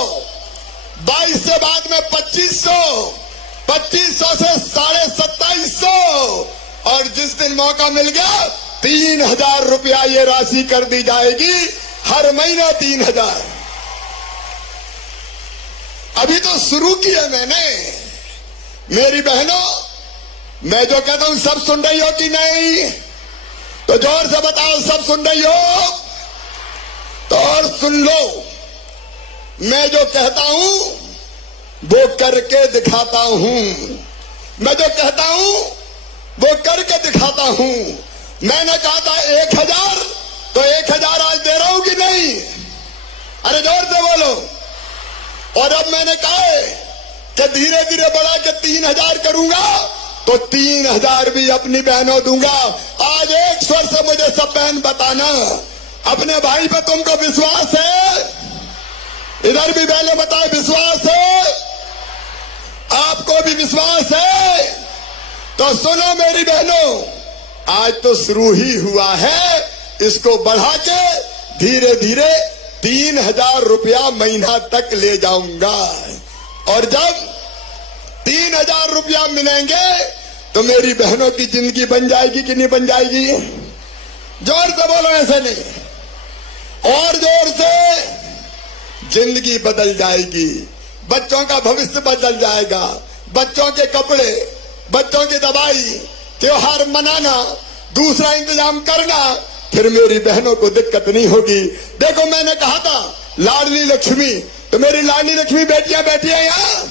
22 से बाद में 2500, 2500 से 2750, और जिस दिन मौका मिल गया 3000 रुपया ये राशि कर दी जाएगी। हर महीना 3000। अभी तो शुरू किया मैंने। मेरी बहनों, मैं जो कहता हूं सब सुन रही हो कि नहीं? तो जोर से बताओ सब सुन रही हो? तो और सुन लो, मैं जो कहता हूं वो करके दिखाता हूं। मैं जो कहता हूं वो करके दिखाता हूं। मैंने कहा था 1000, तो 1000 आज दे रहा हूं कि नहीं? अरे जोर से बोलो। और अब मैंने कहा है कि धीरे धीरे बढ़ा के 3000 करूंगा, तो 3000 भी अपनी बहनों दूंगा। आज एक स्वर से मुझे सब बहन बताना, अपने भाई पे तुमको विश्वास है? इधर भी बहने बताए विश्वास है? आपको भी विश्वास है? तो सुनो मेरी बहनों, आज तो शुरू ही हुआ है। इसको बढ़ा के धीरे धीरे 3000 रुपया महीना तक ले जाऊंगा। और जब 3000 रुपया मिलेंगे तो मेरी बहनों की जिंदगी बन जाएगी कि नहीं बन जाएगी? जोर से बोलो, ऐसे नहीं, और जोर से। जिंदगी बदल जाएगी, बच्चों का भविष्य बदल जाएगा। बच्चों के कपड़े, बच्चों की दवाई, त्योहार मनाना, दूसरा इंतजाम करना, फिर मेरी बहनों को दिक्कत नहीं होगी। देखो मैंने कहा था लाडली लक्ष्मी, तो मेरी लाडली लक्ष्मी बेटियां बैठी हैं यहाँ,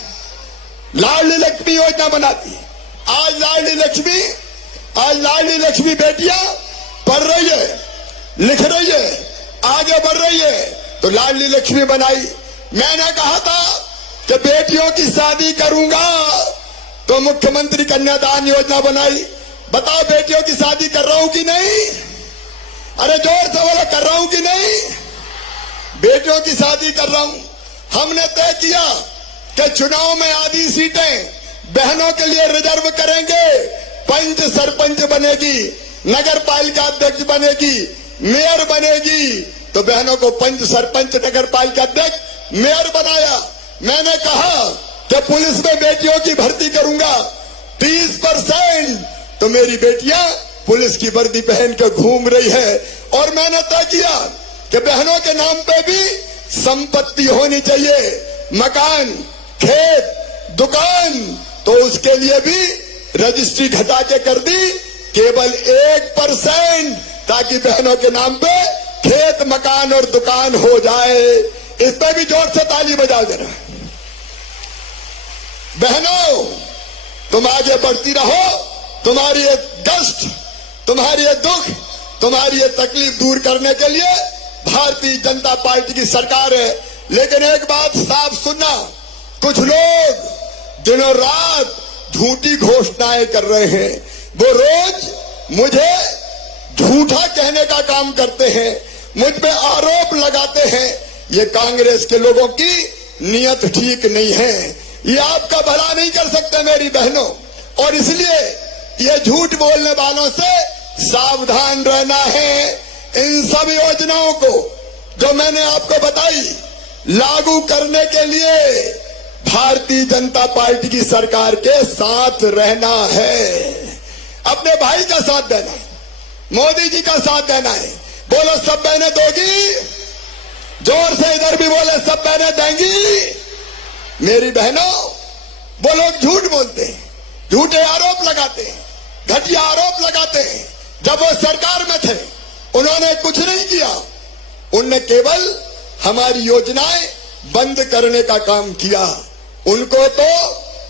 लाडली लक्ष्मी योजना बनाती। आज लाडली लक्ष्मी आज लाडली लक्ष्मी बेटियां पढ़ रही है, लिख रही है, आगे बढ़ रही है, तो लाडली लक्ष्मी बनाई। मैंने कहा था कि बेटियों की शादी करूंगा तो मुख्यमंत्री कन्यादान योजना बनाई। बताओ बेटियों की शादी कर रहा हूं कि नहीं? अरे जोर से बोलो, कर रहा हूं कि नहीं? बेटियों की शादी कर रहा हूं। हमने तय किया कि चुनाव में आधी सीटें बहनों के लिए रिजर्व करेंगे। पंच सरपंच बनेगी, नगर पालिका अध्यक्ष बनेगी, मेयर बनेगी, तो बहनों को पंच सरपंच नगर पालिका अध्यक्ष मेयर बनाया। मैंने कहा कि पुलिस में बेटियों की भर्ती करूंगा 30%, तो मेरी बेटियां पुलिस की वर्दी पहन के घूम रही है। और मैंने तय किया कि बहनों के नाम पे भी संपत्ति होनी चाहिए, मकान, खेत, दुकान, तो उसके लिए भी रजिस्ट्री घटा के कर दी केवल 1%, ताकि बहनों के नाम पे खेत, मकान और दुकान हो जाए। इस पे भी जोर से ताली बजा देना। बहनों, तुम आगे बढ़ती रहो। तुम्हारी ये कष्ट, तुम्हारी ये दुख, तुम्हारी ये तकलीफ दूर करने के लिए भारतीय जनता पार्टी की सरकार है। लेकिन एक बात साफ सुनना, कुछ लोग दिनों रात झूठी घोषणाएं कर रहे हैं। वो रोज मुझे झूठा कहने का काम करते हैं, मुझ पे आरोप लगाते हैं। ये कांग्रेस के लोगों की नीयत ठीक नहीं है। ये आपका भला नहीं कर सकते मेरी बहनों, और इसलिए ये झूठ बोलने वालों से सावधान रहना है। इन सब योजनाओं को जो मैंने आपको बताई लागू करने के लिए भारतीय जनता पार्टी की सरकार के साथ रहना है। अपने भाई का साथ देना है, मोदी जी का साथ देना है। बोलो, सब बहनें दोगी? जोर से इधर भी बोले, सब बहनें देंगी? मेरी बहनों, वो लोग झूठ बोलते हैं, झूठे आरोप लगाते हैं, घटिया आरोप लगाते हैं। जब वो सरकार में थे उन्होंने कुछ नहीं किया, उनने केवल हमारी योजनाएं बंद करने का काम किया। उनको तो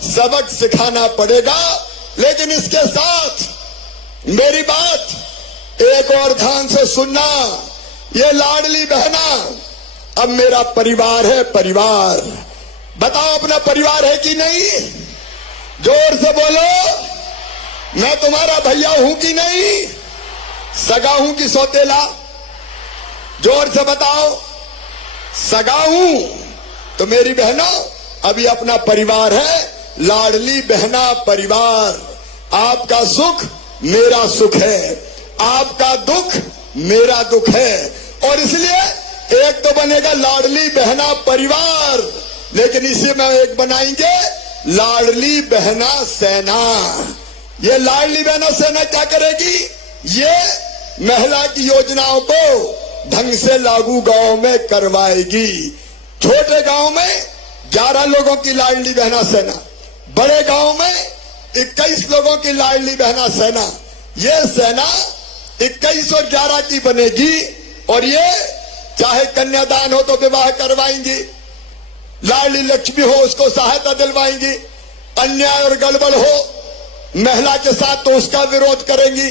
सबक सिखाना पड़ेगा। लेकिन इसके साथ मेरी बात एक और ध्यान से सुनना, ये लाडली बहना अब मेरा परिवार है। परिवार, बताओ अपना परिवार है कि नहीं? जोर से बोलो, मैं तुम्हारा भैया हूं कि नहीं? सगा हूं कि सौतेला? जोर से बताओ। सगा हूं तो मेरी बहनों अभी अपना परिवार है। लाडली बहना परिवार। आपका सुख मेरा सुख है, आपका दुख मेरा दुख है, और इसलिए एक तो बनेगा लाडली बहना परिवार, लेकिन इसी में एक बनाएंगे लाडली बहना सेना। ये लाडली बहना सेना क्या करेगी? ये महिला की योजनाओं को ढंग से लागू गांव में करवाएगी। छोटे गांव में 11 लोगों की लाडली बहना सेना, बड़े गांव में 21 लोगों की लाडली बहना सेना। ये सेना 21 और 11 की बनेगी, और ये चाहे कन्यादान हो तो विवाह करवाएंगी, लाडली लक्ष्मी हो उसको सहायता दिलवाएंगी, अन्याय और गड़बड़ हो महिला के साथ तो उसका विरोध करेंगी,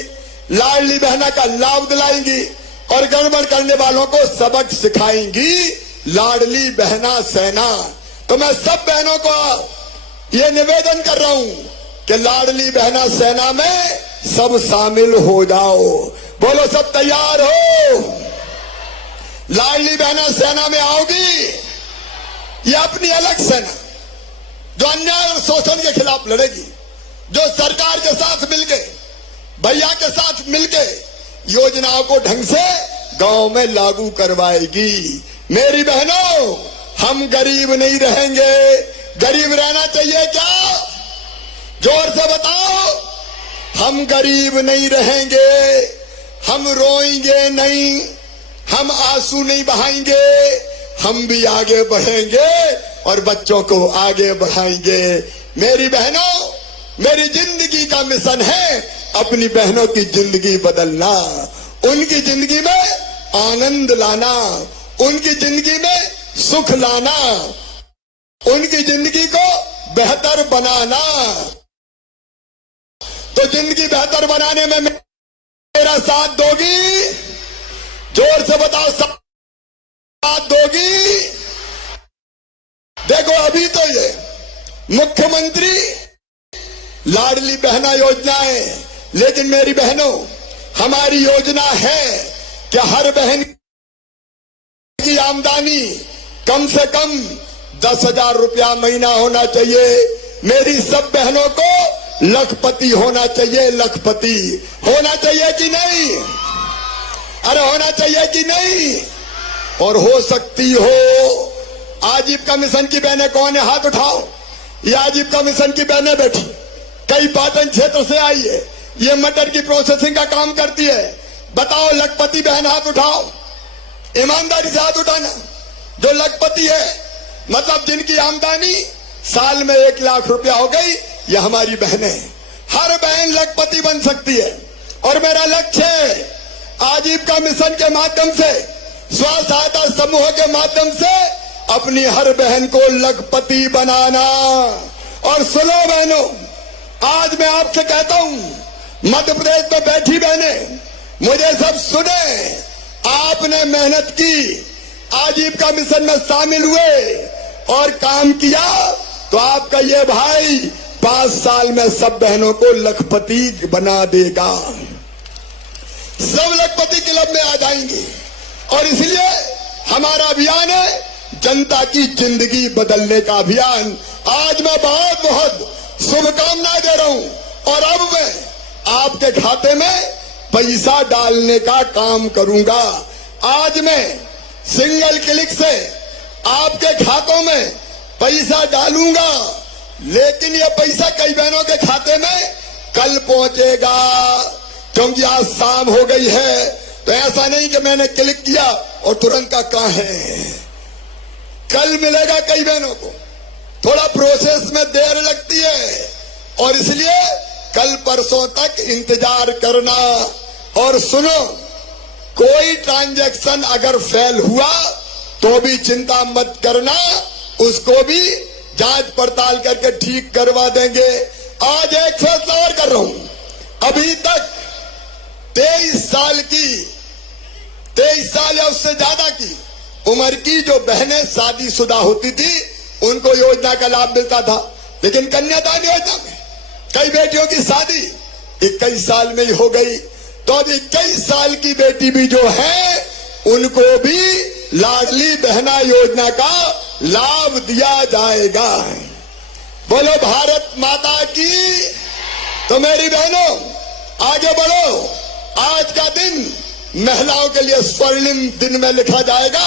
लाडली बहना का लाभ दिलाएंगी, और गड़बड़ करने वालों को सबक सिखाएंगी लाडली बहना सेना। तो मैं सब बहनों को ये निवेदन कर रहा हूं कि लाडली बहना सेना में सब शामिल हो जाओ। बोलो, सब तैयार हो? लाडली बहना सेना में आओगी? ये अपनी अलग सेना जो अन्याय और शोषण के खिलाफ लड़ेगी, जो सरकार के साथ मिलके, भैया के साथ मिलके योजनाओं को ढंग से गांव में लागू करवाएगी। मेरी बहनों, हम गरीब नहीं रहेंगे। गरीब रहना चाहिए क्या? जोर से बताओ। हम गरीब नहीं रहेंगे, हम रोएंगे नहीं, हम आंसू नहीं बहाएंगे, हम भी आगे बढ़ेंगे और बच्चों को आगे बढ़ाएंगे। मेरी बहनों, मेरी जिंदगी का मिशन है अपनी बहनों की जिंदगी बदलना, उनकी जिंदगी में आनंद लाना, उनकी जिंदगी में सुख लाना, उनकी जिंदगी को बेहतर बनाना। तो जिंदगी बेहतर बनाने में मेरा साथ दोगी? जोर से बताओ, साथ दोगी? देखो अभी तो ये मुख्यमंत्री लाडली बहना योजना है, लेकिन मेरी बहनों, हमारी योजना है कि हर बहन की आमदनी कम से कम 10,000 रुपया महीना होना चाहिए। मेरी सब बहनों को लखपति होना चाहिए। लखपति होना चाहिए कि नहीं? अरे होना चाहिए कि नहीं? और हो सकती हो। आजीविका मिशन की बहनें कौन है? हाथ उठाओ। ये आजीविका मिशन की बहनें बैठी, कई पाटन क्षेत्र से आई है, ये मटर की प्रोसेसिंग का काम करती है। बताओ लखपति बहन हाथ उठाओ, ईमानदारी से हाथ उठाना। जो लखपति है मतलब जिनकी आमदनी साल में 1 लाख रुपया हो गई, ये हमारी बहनें। हर बहन लखपति बन सकती है। और मेरा लक्ष्य है आजीविका मिशन के माध्यम से, स्व सहायता समूह के माध्यम से अपनी हर बहन को लखपति बनाना। और सुनो बहनों, आज मैं आपसे कहता हूं, मध्य प्रदेश में बैठी बहनें मुझे सब सुने, आपने मेहनत की, आजीविका मिशन में शामिल हुए और काम किया, तो आपका ये भाई 5 साल में सब बहनों को लखपति बना देगा। सब लखपति क्लब में आ जाएंगे। और इसलिए हमारा अभियान है जनता की जिंदगी बदलने का अभियान। आज मैं बहुत बहुत शुभकामनाएं दे रहा हूं। और अब मैं आपके खाते में पैसा डालने का काम करूंगा। आज मैं सिंगल क्लिक से आपके खातों में पैसा डालूंगा, लेकिन ये पैसा कई बहनों के खाते में कल पहुंचेगा, क्योंकि आज शाम हो गई है। तो ऐसा नहीं कि मैंने क्लिक किया और तुरंत का कहां है, कल मिलेगा कई बहनों को। थोड़ा प्रोसेस में देर लगती है और इसलिए कल परसों तक इंतजार करना। और सुनो, कोई ट्रांजैक्शन अगर फेल हुआ तो भी चिंता मत करना, उसको भी जांच पड़ताल करके ठीक करवा देंगे। आज एक फैसला और कर रहा हूं, अभी तक 23 साल या उससे ज्यादा की उम्र की जो बहनें शादीशुदा होती थी उनको योजना का लाभ मिलता था, लेकिन कन्यादान योजना में कई बेटियों की शादी 21 साल में ही हो गई। तो अब 21 साल की बेटी भी जो है उनको भी लाडली बहना योजना का लाभ दिया जाएगा। बोलो भारत माता की। तो मेरी बहनों आगे बढ़ो। आज का दिन महिलाओं के लिए स्वर्णिम दिन में लिखा जाएगा।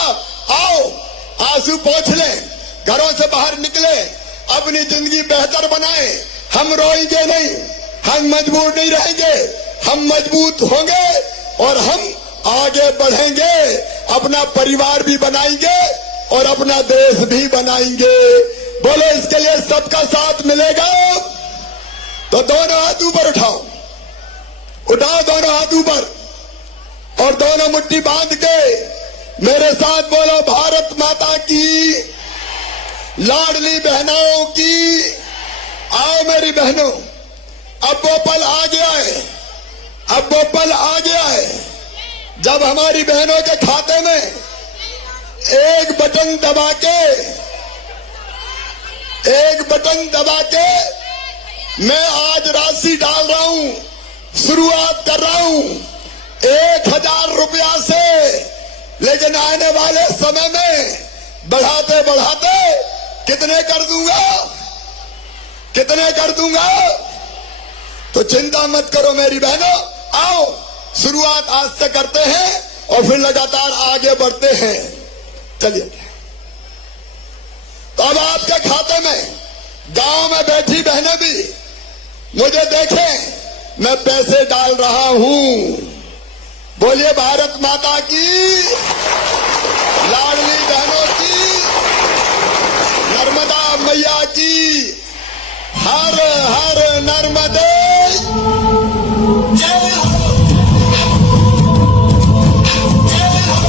आओ आंसू पोंछ लें, घरों से बाहर निकले, अपनी जिंदगी बेहतर बनाएं। हम रोएंगे नहीं, हम मजबूर नहीं रहेंगे, हम मजबूत होंगे और हम आगे बढ़ेंगे, अपना परिवार भी बनाएंगे और अपना देश भी बनाएंगे। बोलो इसके लिए सबका साथ मिलेगा। तो दोनों हाथ ऊपर उठाओ, उठाओ दोनों हाथ ऊपर और दोनों मुट्ठी बांध के मेरे साथ बोलो, भारत माता की, लाडली बहनों की। आओ मेरी बहनों, अब वो पल आ गया है, अब वो पल आ गया है जब हमारी बहनों के खाते में एक बटन दबा के मैं आज राशि डाल रहा हूं, शुरुआत कर रहा हूं 1,000 रुपया से। लेकिन आने वाले समय में बढ़ाते बढ़ाते कितने कर दूंगा। तो चिंता मत करो मेरी बहनों, आओ शुरुआत आज से करते हैं और फिर लगातार आगे बढ़ते हैं। चलिए, तो अब आपके खाते में गांव में बैठी बहनें भी मुझे देखें, मैं पैसे डाल रहा हूं। बोलिए भारत माता की, लाडली बहनों की, नर्मदा मैया की, हर हर नर्मदे जय हो। जय हो।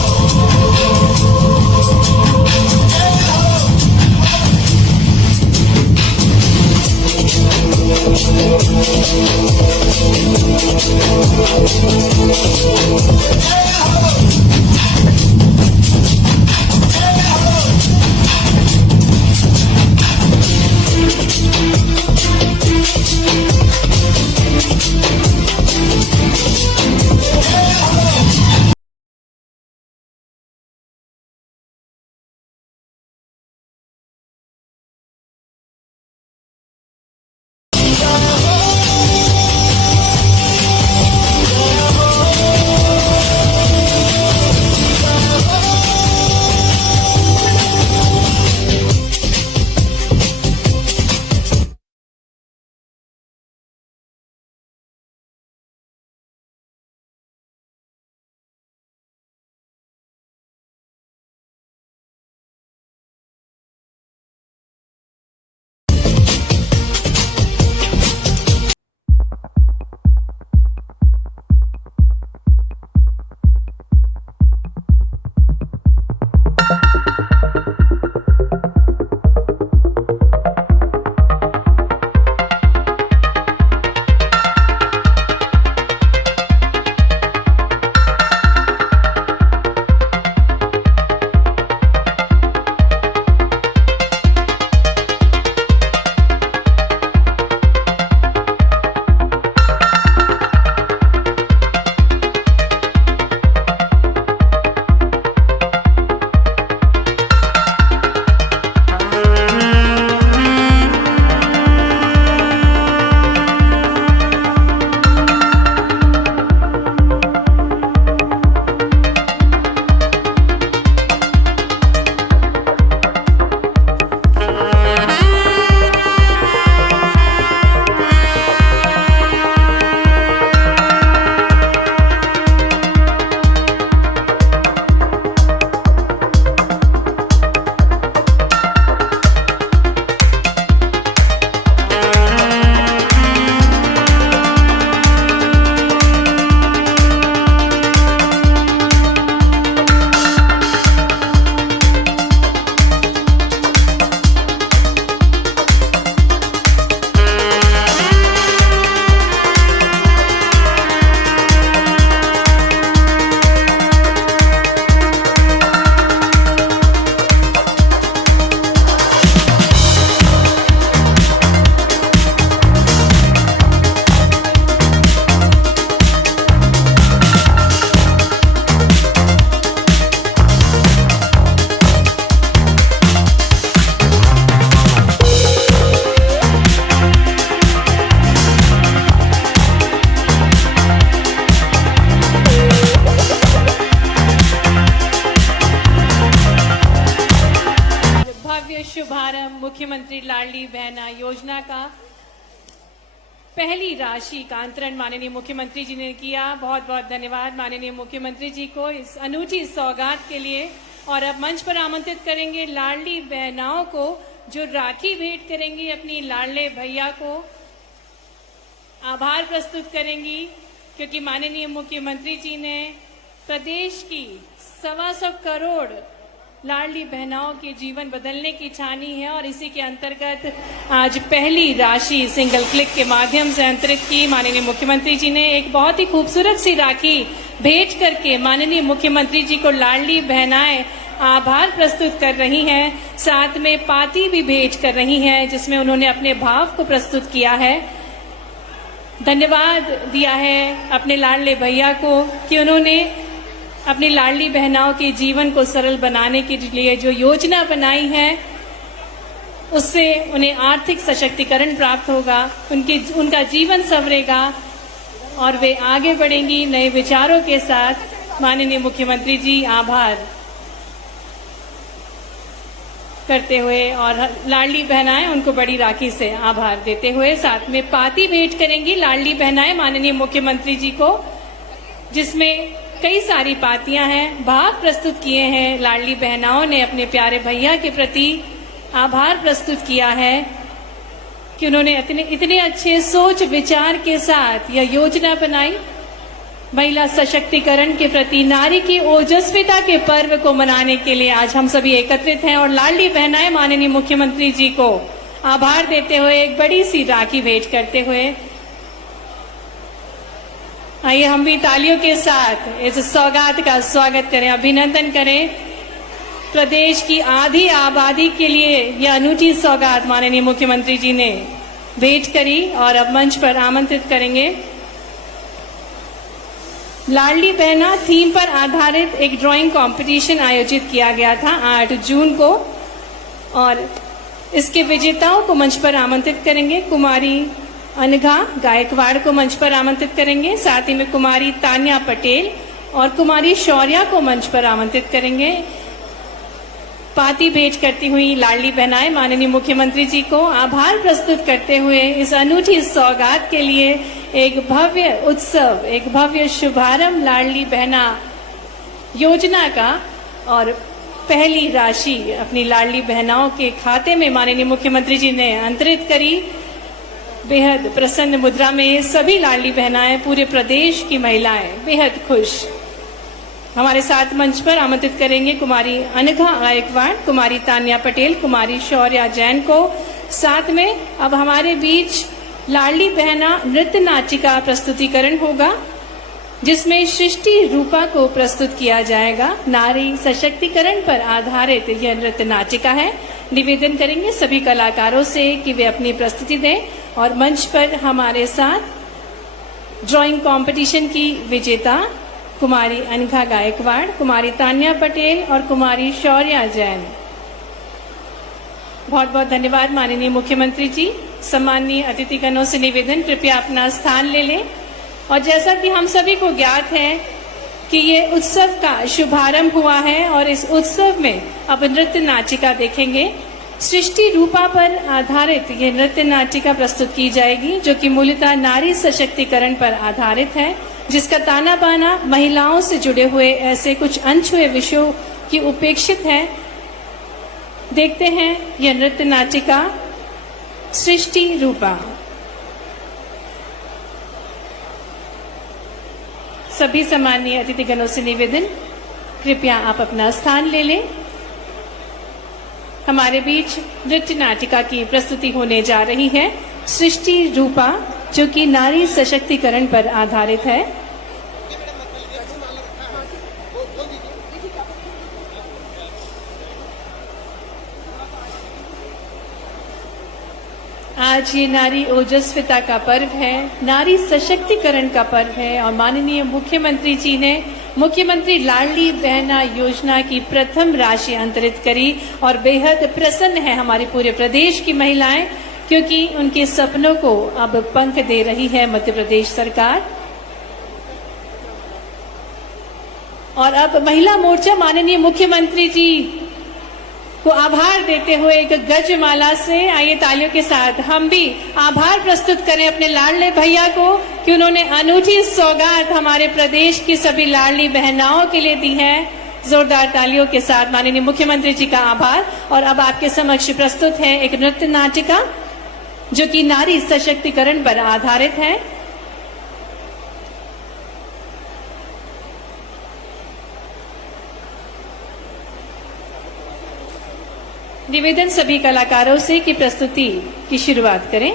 शुभारंभ मुख्यमंत्री लाडली बहना योजना का पहली राशि का अंतरण माननीय मुख्यमंत्री जी ने किया। बहुत बहुत धन्यवाद माननीय मुख्यमंत्री जी को इस अनूठी सौगात के लिए। और अब मंच पर आमंत्रित करेंगे लाडली बहनाओं को जो राखी भेंट करेंगी अपनी लाडले भैया को। आभार प्रस्तुत करेंगी क्योंकि माननीय मुख्यमंत्री जी ने प्रदेश की 125 करोड़ लाडली बहनाओं के जीवन बदलने की ठानी है और इसी के अंतर्गत आज पहली राशि सिंगल क्लिक के माध्यम से अंतरित की। माननीय मुख्यमंत्री जी ने एक बहुत ही खूबसूरत सी राखी भेंट करके माननीय मुख्यमंत्री जी को लाडली बहनाएं आभार प्रस्तुत कर रही हैं, साथ में पाती भी भेंट कर रही हैं जिसमें उन्होंने अपने भाव को प्रस्तुत किया है। धन्यवाद दिया है अपने लाडले भैया को कि उन्होंने अपनी लाडली बहनाओं के जीवन को सरल बनाने के लिए जो योजना बनाई है उससे उन्हें आर्थिक सशक्तिकरण प्राप्त होगा, उनका जीवन संवरेगा और वे आगे बढ़ेंगी नए विचारों के साथ। माननीय मुख्यमंत्री जी आभार करते हुए और लाडली बहनाएं उनको बड़ी राखी से आभार देते हुए साथ में पाती भेंट करेंगी लाडली बहनाएं माननीय मुख्यमंत्री जी को, जिसमें कई सारी पातियां हैं। भाव प्रस्तुत किए हैं लाडली बहनाओं ने अपने प्यारे भैया के प्रति आभार प्रस्तुत किया है कि उन्होंने इतने अच्छे सोच विचार के साथ यह योजना बनाई। महिला सशक्तिकरण के प्रति नारी की ओजस्विता के पर्व को मनाने के लिए आज हम सभी एकत्रित हैं और लाडली बहनाएं माननीय मुख्यमंत्री जी को आभार देते हुए एक बड़ी सी राखी भेंट करते हुए आइए हम भी तालियों के साथ इस सौगात का स्वागत करें, अभिनंदन करें। प्रदेश की आधी आबादी के लिए यह अनूठी सौगात माननीय मुख्यमंत्री जी ने भेंट करी और अब मंच पर आमंत्रित करेंगे। लाडली बहना थीम पर आधारित एक ड्राइंग कंपटीशन आयोजित किया गया था 8 जून को, और इसके विजेताओं को मंच पर आमंत्रित करेंगे। कुमारी अनघा गायकवाड़ को मंच पर आमंत्रित करेंगे, साथ ही में कुमारी तान्या पटेल और कुमारी शौर्या को मंच पर आमंत्रित करेंगे। पाती भेंट करती हुई लाडली बहनाएं माननीय मुख्यमंत्री जी को आभार प्रस्तुत करते हुए इस अनूठी सौगात के लिए एक भव्य उत्सव, एक भव्य शुभारंभ लाडली बहना योजना का, और पहली राशि अपनी लाडली बहनाओं के खाते में माननीय मुख्यमंत्री जी ने अंतरित करी। बेहद प्रसन्न मुद्रा में सभी लाडली बहनाएं, पूरे प्रदेश की महिलाएं बेहद खुश। हमारे साथ मंच पर आमंत्रित करेंगे कुमारी अनघा गायकवाड़, कुमारी तान्या पटेल, कुमारी शौर्या जैन को। साथ में अब हमारे बीच लाडली बहना नृत्य नाटिका प्रस्तुतिकरण होगा, जिसमें सृष्टि रूपा को प्रस्तुत किया जाएगा। नारी सशक्तिकरण पर आधारित यह नृत्य नाटिका है। निवेदन करेंगे सभी कलाकारों से कि वे अपनी प्रस्तुति दें, और मंच पर हमारे साथ ड्राइंग कंपटीशन की विजेता कुमारी अनघा गायकवाड़, कुमारी तान्या पटेल और कुमारी शौर्या जैन। बहुत बहुत धन्यवाद माननीय मुख्यमंत्री जी। सम्माननीय अतिथिगणों से निवेदन, कृपया अपना स्थान ले लें। और जैसा कि हम सभी को ज्ञात है कि ये उत्सव का शुभारंभ हुआ है, और इस उत्सव में अब नृत्य नाटिका देखेंगे। सृष्टि रूपा पर आधारित ये नृत्य नाटिका प्रस्तुत की जाएगी, जो कि मूलतः नारी सशक्तिकरण पर आधारित है, जिसका ताना बाना महिलाओं से जुड़े हुए ऐसे कुछ अनछुए विषयों की उपेक्षित है। देखते हैं यह नृत्य नाटिका सृष्टि रूपा। सभी सम्माननीय अतिथिगणों से निवेदन, कृपया आप अपना स्थान ले लें। हमारे बीच नृत्य नाटिका की प्रस्तुति होने जा रही है सृष्टि रूपा, जो कि नारी सशक्तिकरण पर आधारित है। आज ये नारी ओजस्विता का पर्व है, नारी सशक्तिकरण का पर्व है, और माननीय मुख्यमंत्री जी ने मुख्यमंत्री लाडली बहना योजना की प्रथम राशि अंतरित करी, और बेहद प्रसन्न है हमारे पूरे प्रदेश की महिलाएं, क्योंकि उनके सपनों को अब पंख दे रही है मध्य प्रदेश सरकार। और अब महिला मोर्चा माननीय मुख्यमंत्री जी को आभार देते हुए एक गजमाला से, आइए तालियों के साथ हम भी आभार प्रस्तुत करें अपने लाडले भैया को कि उन्होंने अनूठी सौगात हमारे प्रदेश की सभी लाडली बहनाओं के लिए दी है। जोरदार तालियों के साथ माननीय मुख्यमंत्री जी का आभार। और अब आपके समक्ष प्रस्तुत है एक नृत्य नाटिका, जो कि नारी सशक्तिकरण पर आधारित है। निवेदन सभी कलाकारों से कि प्रस्तुति की शुरुआत करें।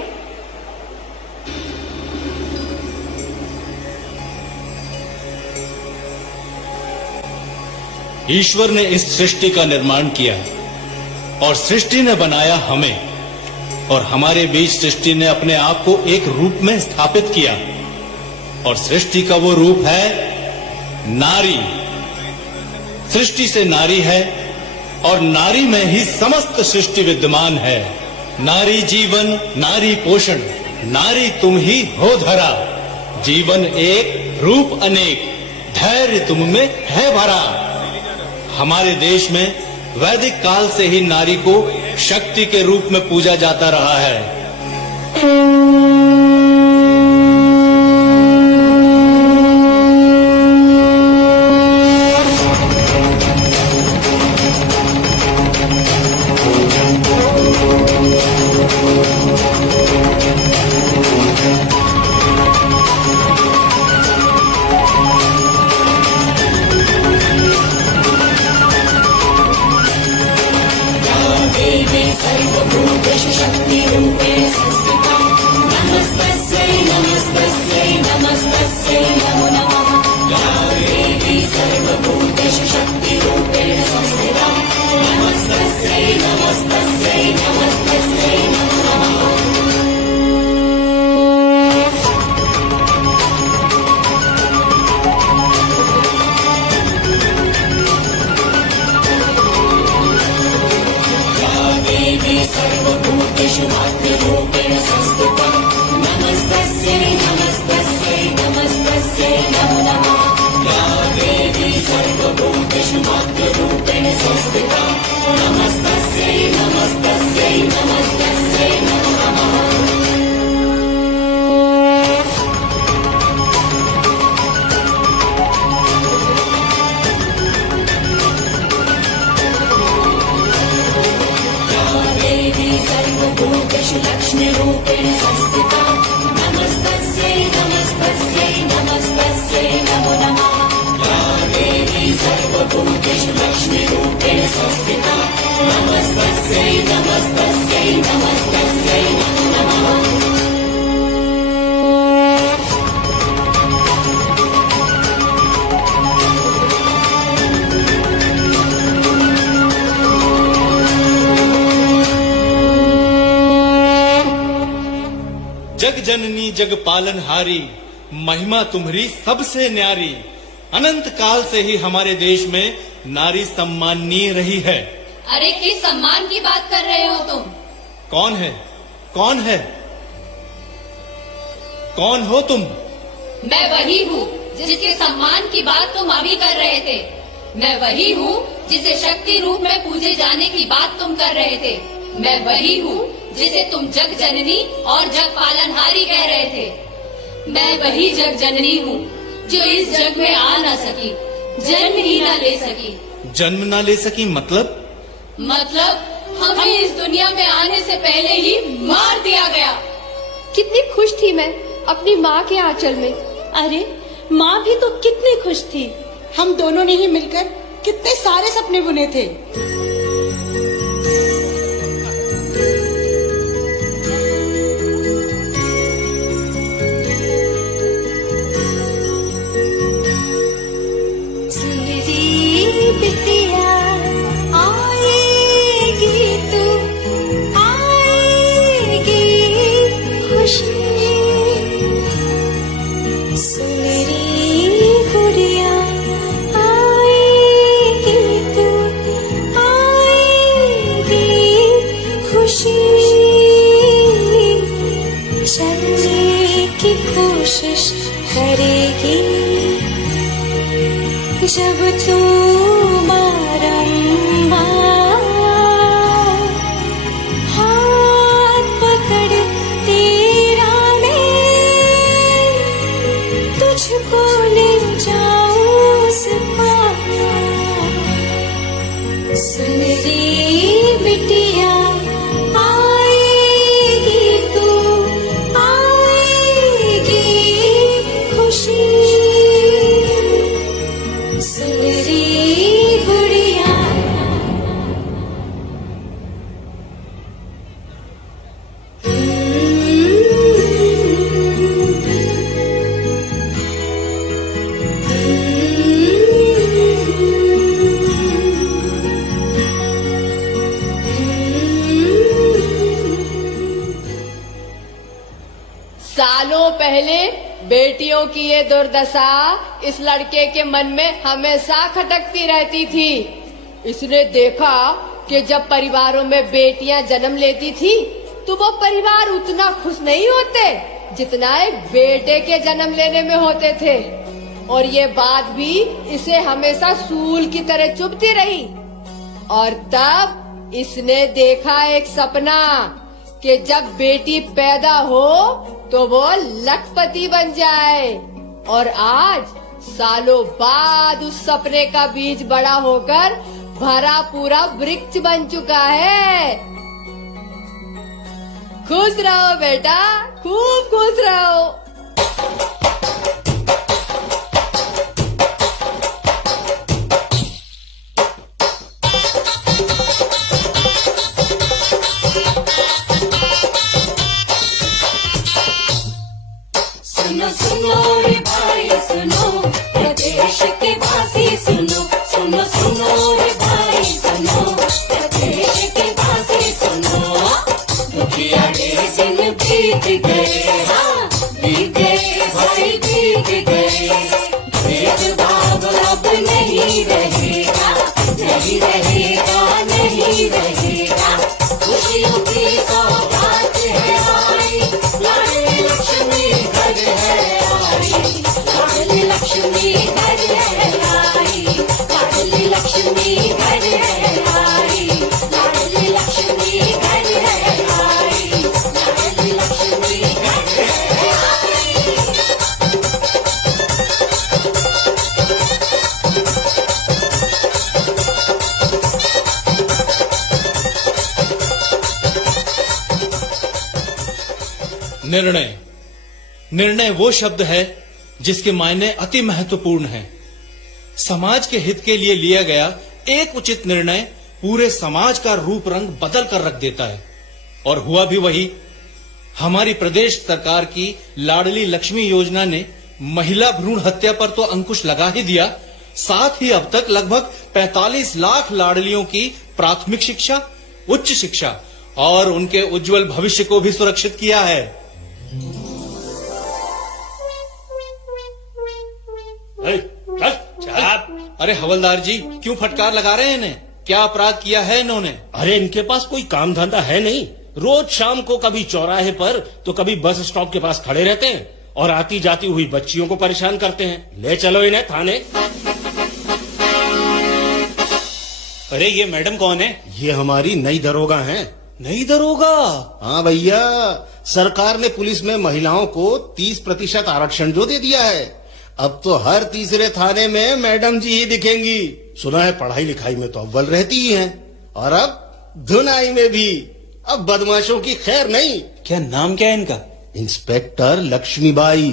ईश्वर ने इस सृष्टि का निर्माण किया और सृष्टि ने बनाया हमें, और हमारे बीच सृष्टि ने अपने आप को एक रूप में स्थापित किया, और सृष्टि का वो रूप है नारी। सृष्टि से नारी है और नारी में ही समस्त सृष्टि विद्यमान है। नारी जीवन, नारी पोषण, नारी तुम ही हो धरा। जीवन एक, रूप अनेक, धैर्य तुम में है भरा। हमारे देश में वैदिक काल से ही नारी को शक्ति के रूप में पूजा जाता रहा है। सर्वभूतेषु शक्तिरूपेण जग पालनहारी, महिमा तुम्हारी सबसे न्यारी। अनंत काल से ही हमारे देश में नारी सम्माननीय रही है। अरे किस सम्मान की बात कर रहे हो तुम? कौन है? कौन है? कौन हो तुम? मैं वही हूँ जिसके सम्मान की बात तुम अभी कर रहे थे। मैं वही हूँ जिसे शक्ति रूप में पूजे जाने की बात तुम कर रहे थे। मैं वही हूँ जिसे तुम जग जननी और जग पालनहारी कह रहे थे। मैं वही जग जननी हूँ जो इस जग में आ ना सकी, जन्म ही ना ले सकी। जन्म ना ले सकी मतलब? हमें इस दुनिया में आने से पहले ही मार दिया गया। कितनी खुश थी मैं अपनी माँ के आंचल में। अरे माँ भी तो कितनी खुश थी। हम दोनों ने ही मिलकर कितने सारे सपने बुने थे। जब तू बारंबार हाथ पकड़ तेरा मैं तुझको ले जाऊं उस पार। सुन रे बिटिया आएगी तू, आएगी खुशी। सालों पहले बेटियों की ये दुर्दशा इस लड़के के मन में हमेशा खटकती रहती थी। इसने देखा कि जब परिवारों में बेटियां जन्म लेती थी तो वो परिवार उतना खुश नहीं होते जितना एक बेटे के जन्म लेने में होते थे। और ये बात भी इसे हमेशा सूल की तरह चुभती रही। और तब इसने देखा एक सपना कि जब बेटी पैदा हो तो वो लखपति बन जाए। और आज सालों बाद उस सपने का बीज बड़ा होकर भरा पूरा वृक्ष बन चुका है। खुश रहो बेटा, खूब खुश रहो। सुनो सुनो रे भाई सुनो, प्रदेश के वासी सुनो। सुनो सुनो रे भाई सुनो, प्रदेश के वासी सुनो। दुखिया के दिन बीत गए, हाँ बीत गए भाई बीत गए। भेदभाव अब नहीं रहेगा, नहीं रहेगा, नहीं रहेगा। खुशियों की सौगात है आई, लाडली लक्ष्मी घर है आई। लाडली लक्ष्मी घर है आई, लाडली लक्ष्मी घर है आई। लाडली लक्ष्मी घर है आई, लाडली लक्ष्मी घर है आई। निर्णय। निर्णय वो शब्द है जिसके मायने अति महत्वपूर्ण है। समाज के हित के लिए लिया गया एक उचित निर्णय पूरे समाज का रूप रंग बदल कर रख देता है। और हुआ भी वही। हमारी प्रदेश सरकार की लाडली लक्ष्मी योजना ने महिला भ्रूण हत्या पर तो अंकुश लगा ही दिया, साथ ही अब तक लगभग 45 लाख लाडलियों की प्राथमिक शिक्षा, उच्च शिक्षा और उनके उज्जवल भविष्य को भी सुरक्षित किया है। अरे हवलदार जी, क्यों फटकार लगा रहे हैं इन्हें? क्या अपराध किया है इन्होंने? अरे इनके पास कोई काम धंधा है नहीं। रोज शाम को कभी चौराहे पर तो कभी बस स्टॉप के पास खड़े रहते हैं और आती जाती हुई बच्चियों को परेशान करते हैं। ले चलो इन्हें थाने। अरे ये मैडम कौन है? ये हमारी नई दरोगा हैं। नई दरोगा? हाँ भैया, सरकार ने पुलिस में महिलाओं को 30% आरक्षण जो दे दिया है, अब तो हर तीसरे थाने में मैडम जी ही दिखेंगी। सुना है पढ़ाई लिखाई में तो अव्वल रहती ही हैं, और अब धुनाई में भी। अब बदमाशों की खैर नहीं। क्या नाम क्या है इनका? इंस्पेक्टर लक्ष्मीबाई।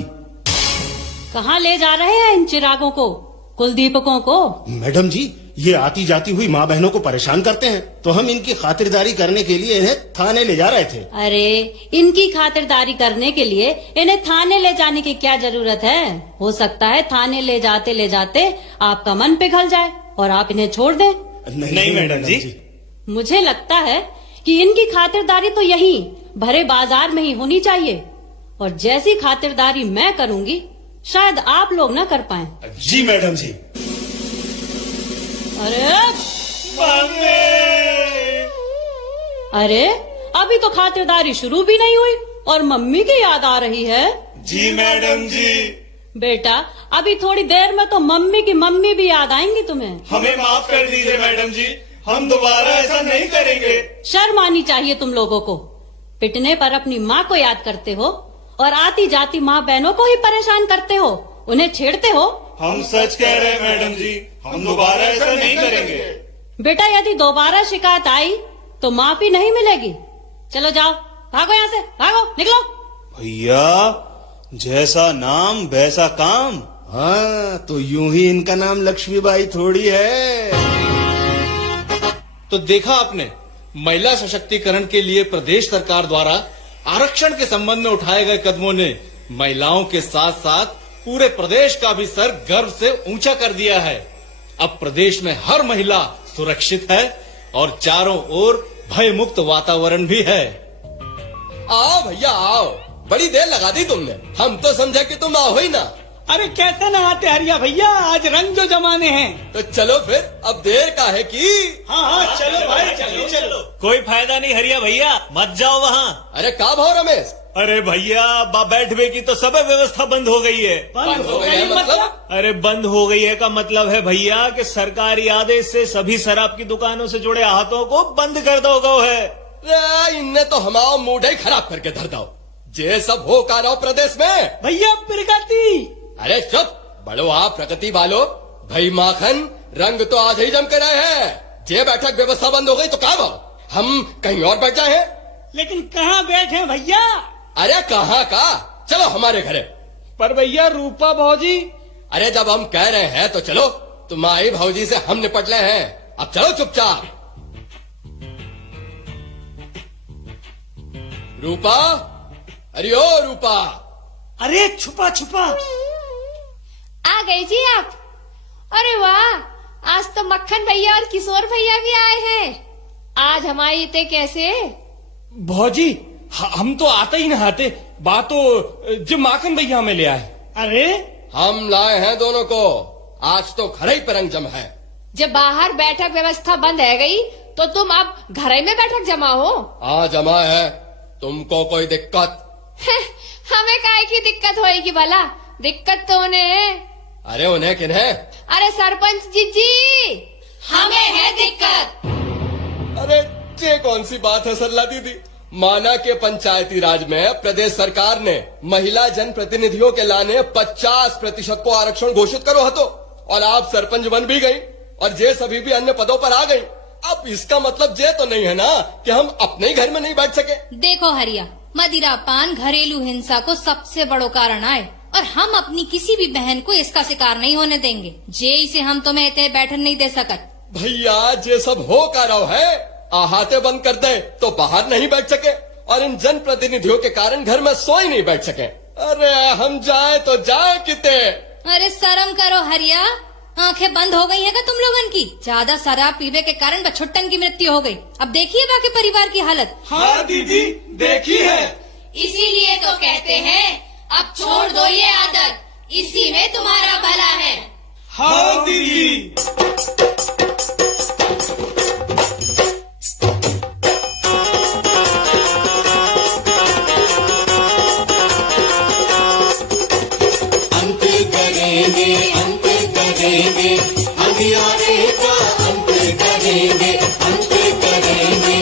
कहाँ ले जा रहे हैं इन चिरागों को, कुलदीपकों को? मैडम जी, ये आती जाती हुई माँ बहनों को परेशान करते हैं, तो हम इनकी खातिरदारी करने के लिए इन्हें थाने ले जा रहे थे। अरे इनकी खातिरदारी करने के लिए इन्हें थाने ले जाने की क्या जरूरत है? हो सकता है थाने ले जाते आपका मन पिघल जाए और आप इन्हें छोड़ दें। नहीं मैडम जी। मुझे लगता है कि इनकी खातिरदारी तो यहीं भरे बाजार में ही होनी चाहिए, और जैसी खातिरदारी मैं करूंगी शायद आप लोग न कर पाएं। जी मैडम जी। अरे अभी तो खातिरदारी शुरू भी नहीं हुई और मम्मी की याद आ रही है। जी मैडम जी। बेटा अभी थोड़ी देर में तो मम्मी की मम्मी भी याद आएंगी तुम्हें। हमें माफ कर दीजिए मैडम जी, हम दोबारा ऐसा नहीं करेंगे। शर्म आनी चाहिए तुम लोगों को। पिटने पर अपनी माँ को याद करते हो और आती जाती माँ बहनों को ही परेशान करते हो, उन्हें छेड़ते हो। हम सच कह रहे हैं मैडम जी, हम दोबारा ऐसा नहीं करेंगे। बेटा यदि दोबारा शिकायत आई तो माफी नहीं मिलेगी। चलो जाओ, भागो यहाँ से, भागो, निकलो। भैया जैसा नाम वैसा काम। हाँ, तो यूं ही इनका नाम लक्ष्मीबाई थोड़ी है। तो देखा आपने, महिला सशक्तिकरण के लिए प्रदेश सरकार द्वारा आरक्षण के संबंध में उठाए गए कदमों ने महिलाओं के साथ साथ पूरे प्रदेश का भी सर गर्व से ऊंचा कर दिया है। अब प्रदेश में हर महिला सुरक्षित है और चारों ओर भय मुक्त वातावरण भी है। आओ भैया आओ, बड़ी देर लगा दी तुमने, हम तो समझे कि तुम आओ ही ना। अरे कैसे ना आते हरिया भैया, आज रंग जो जमाने हैं। तो चलो फिर, अब देर का है कि। हाँ चलो भाई, चलो। कोई फायदा नहीं हरिया भैया, मत जाओ वहाँ। अरे का भाव रमेश? अरे भैया बैठने की तो सब व्यवस्था बंद हो गई है। बंद हो गई मतलब? अरे बंद हो गई है का मतलब है भैया कि सरकारी आदेश से सभी शराब की दुकानों से जुड़े हाथों को बंद कर दो गो है। इनने तो हमारा मूड ही खराब करके धर दो। ये सब हो का रहो प्रदेश में भैया प्रगति। अरे चुप, बड़ो आप प्रगति वालो। भाई माखन, रंग तो आज ही जम कर आए हैं। जे बैठक व्यवस्था बंद हो गई तो क्या भाव, हम कहीं और बैठ जाए हैं। लेकिन कहाँ बैठे भैया? अरे कहाँ का, चलो हमारे घरे। पर भैया रूपा भौजी। अरे जब हम कह रहे हैं तो चलो, तुम्हारी भौजी से हम निपट ले हैं, अब चलो चुपचाप। रूपा, अरे ओ रूपा। अरे छुपा छुपा आ गई जी आप। अरे वाह, आज तो मक्खन भैया और किशोर भैया भी आए हैं। आज हमारी इतने कैसे? भौजी हम तो आते ही नहाते, बात तो जो माखन भैया हमें ले आए। अरे हम लाए हैं दोनों को, आज तो घर ही पर रंग जम है। जब बाहर बैठक व्यवस्था बंद है गई तो तुम अब घर ही में बैठक जमा हो? हाँ जमा है। तुमको कोई दिक्कत? हमें काहे की दिक्कत होएगी भला? दिक्कत तो उन्हें है। अरे उन्हें किन्हें? अरे सरपंच जी हमें है दिक्कत। अरे ये कौन सी बात है सरला दीदी? माना के पंचायती राज में प्रदेश सरकार ने महिला जन प्रतिनिधियों के लाने 50% को आरक्षण घोषित करो हतो, और आप सरपंच बन भी गई और ये सभी भी अन्य पदों पर आ गई। अब इसका मतलब ये तो नहीं है ना कि हम अपने ही घर में नहीं बैठ सके। देखो हरिया, मदिरापान घरेलू हिंसा को सबसे बड़ो कारण आए और हम अपनी किसी भी बहन को इसका शिकार नहीं होने देंगे। जे इसे हम तुम्हें इतने बैठन नहीं दे सकत। भैया ये सब हो का रहो है, आहाते बंद कर दे तो बाहर नहीं बैठ सके और इन जन प्रतिनिधियों के कारण घर में सोई नहीं बैठ सके। अरे हम जाए तो जाए किते। अरे शर्म करो हरिया, आंखें बंद हो गई है क्या तुम लोगन की? ज्यादा शराब पीने के कारण बछुट्टन की मृत्यु हो गई। अब देखिए बाकी परिवार की हालत। हाँ दीदी देखी है। इसीलिए तो कहते हैं अब छोड़ दो ये आदत, इसी में तुम्हारा भला है। हाँ दीदी। अंत करेंगे अंधियारे का अंत करेंगे अंत करेंगे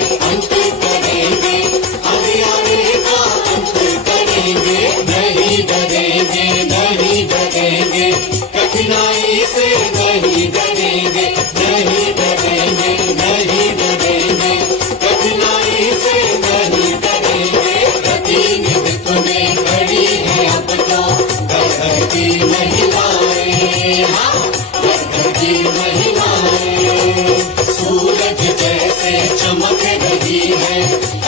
अंधियारे का अंत करेंगे। नहीं डरेंगे कठिनाई से नहीं डरेंगे कठिनाई से नहीं डरेंगे। प्रतिनिधित्व में खड़ी है अब तो घर की महिलाएं, हाँ घर की महिलाएं। सूरज जैसे चमक रही है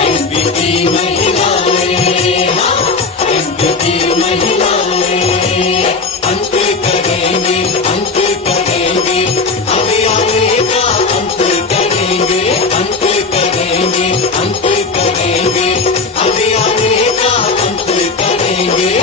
एमपी की महिलाएं, हाँ एमपी की महिलाएं। अंत करेंगे अभियाने का अंत करेंगे अभियाने का अंत करेंगे।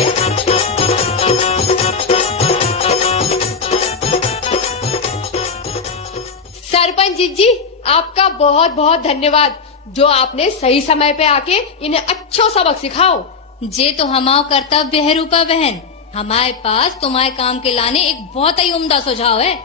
सरपंच जी आपका बहुत बहुत धन्यवाद जो आपने सही समय पे आके इन्हें अच्छो सबक सिखाओ। जे तो हमारा कर्तव्य है रूपा बहन। हमारे पास तुम्हारे काम के लाने एक बहुत ही उम्दा सुझाव है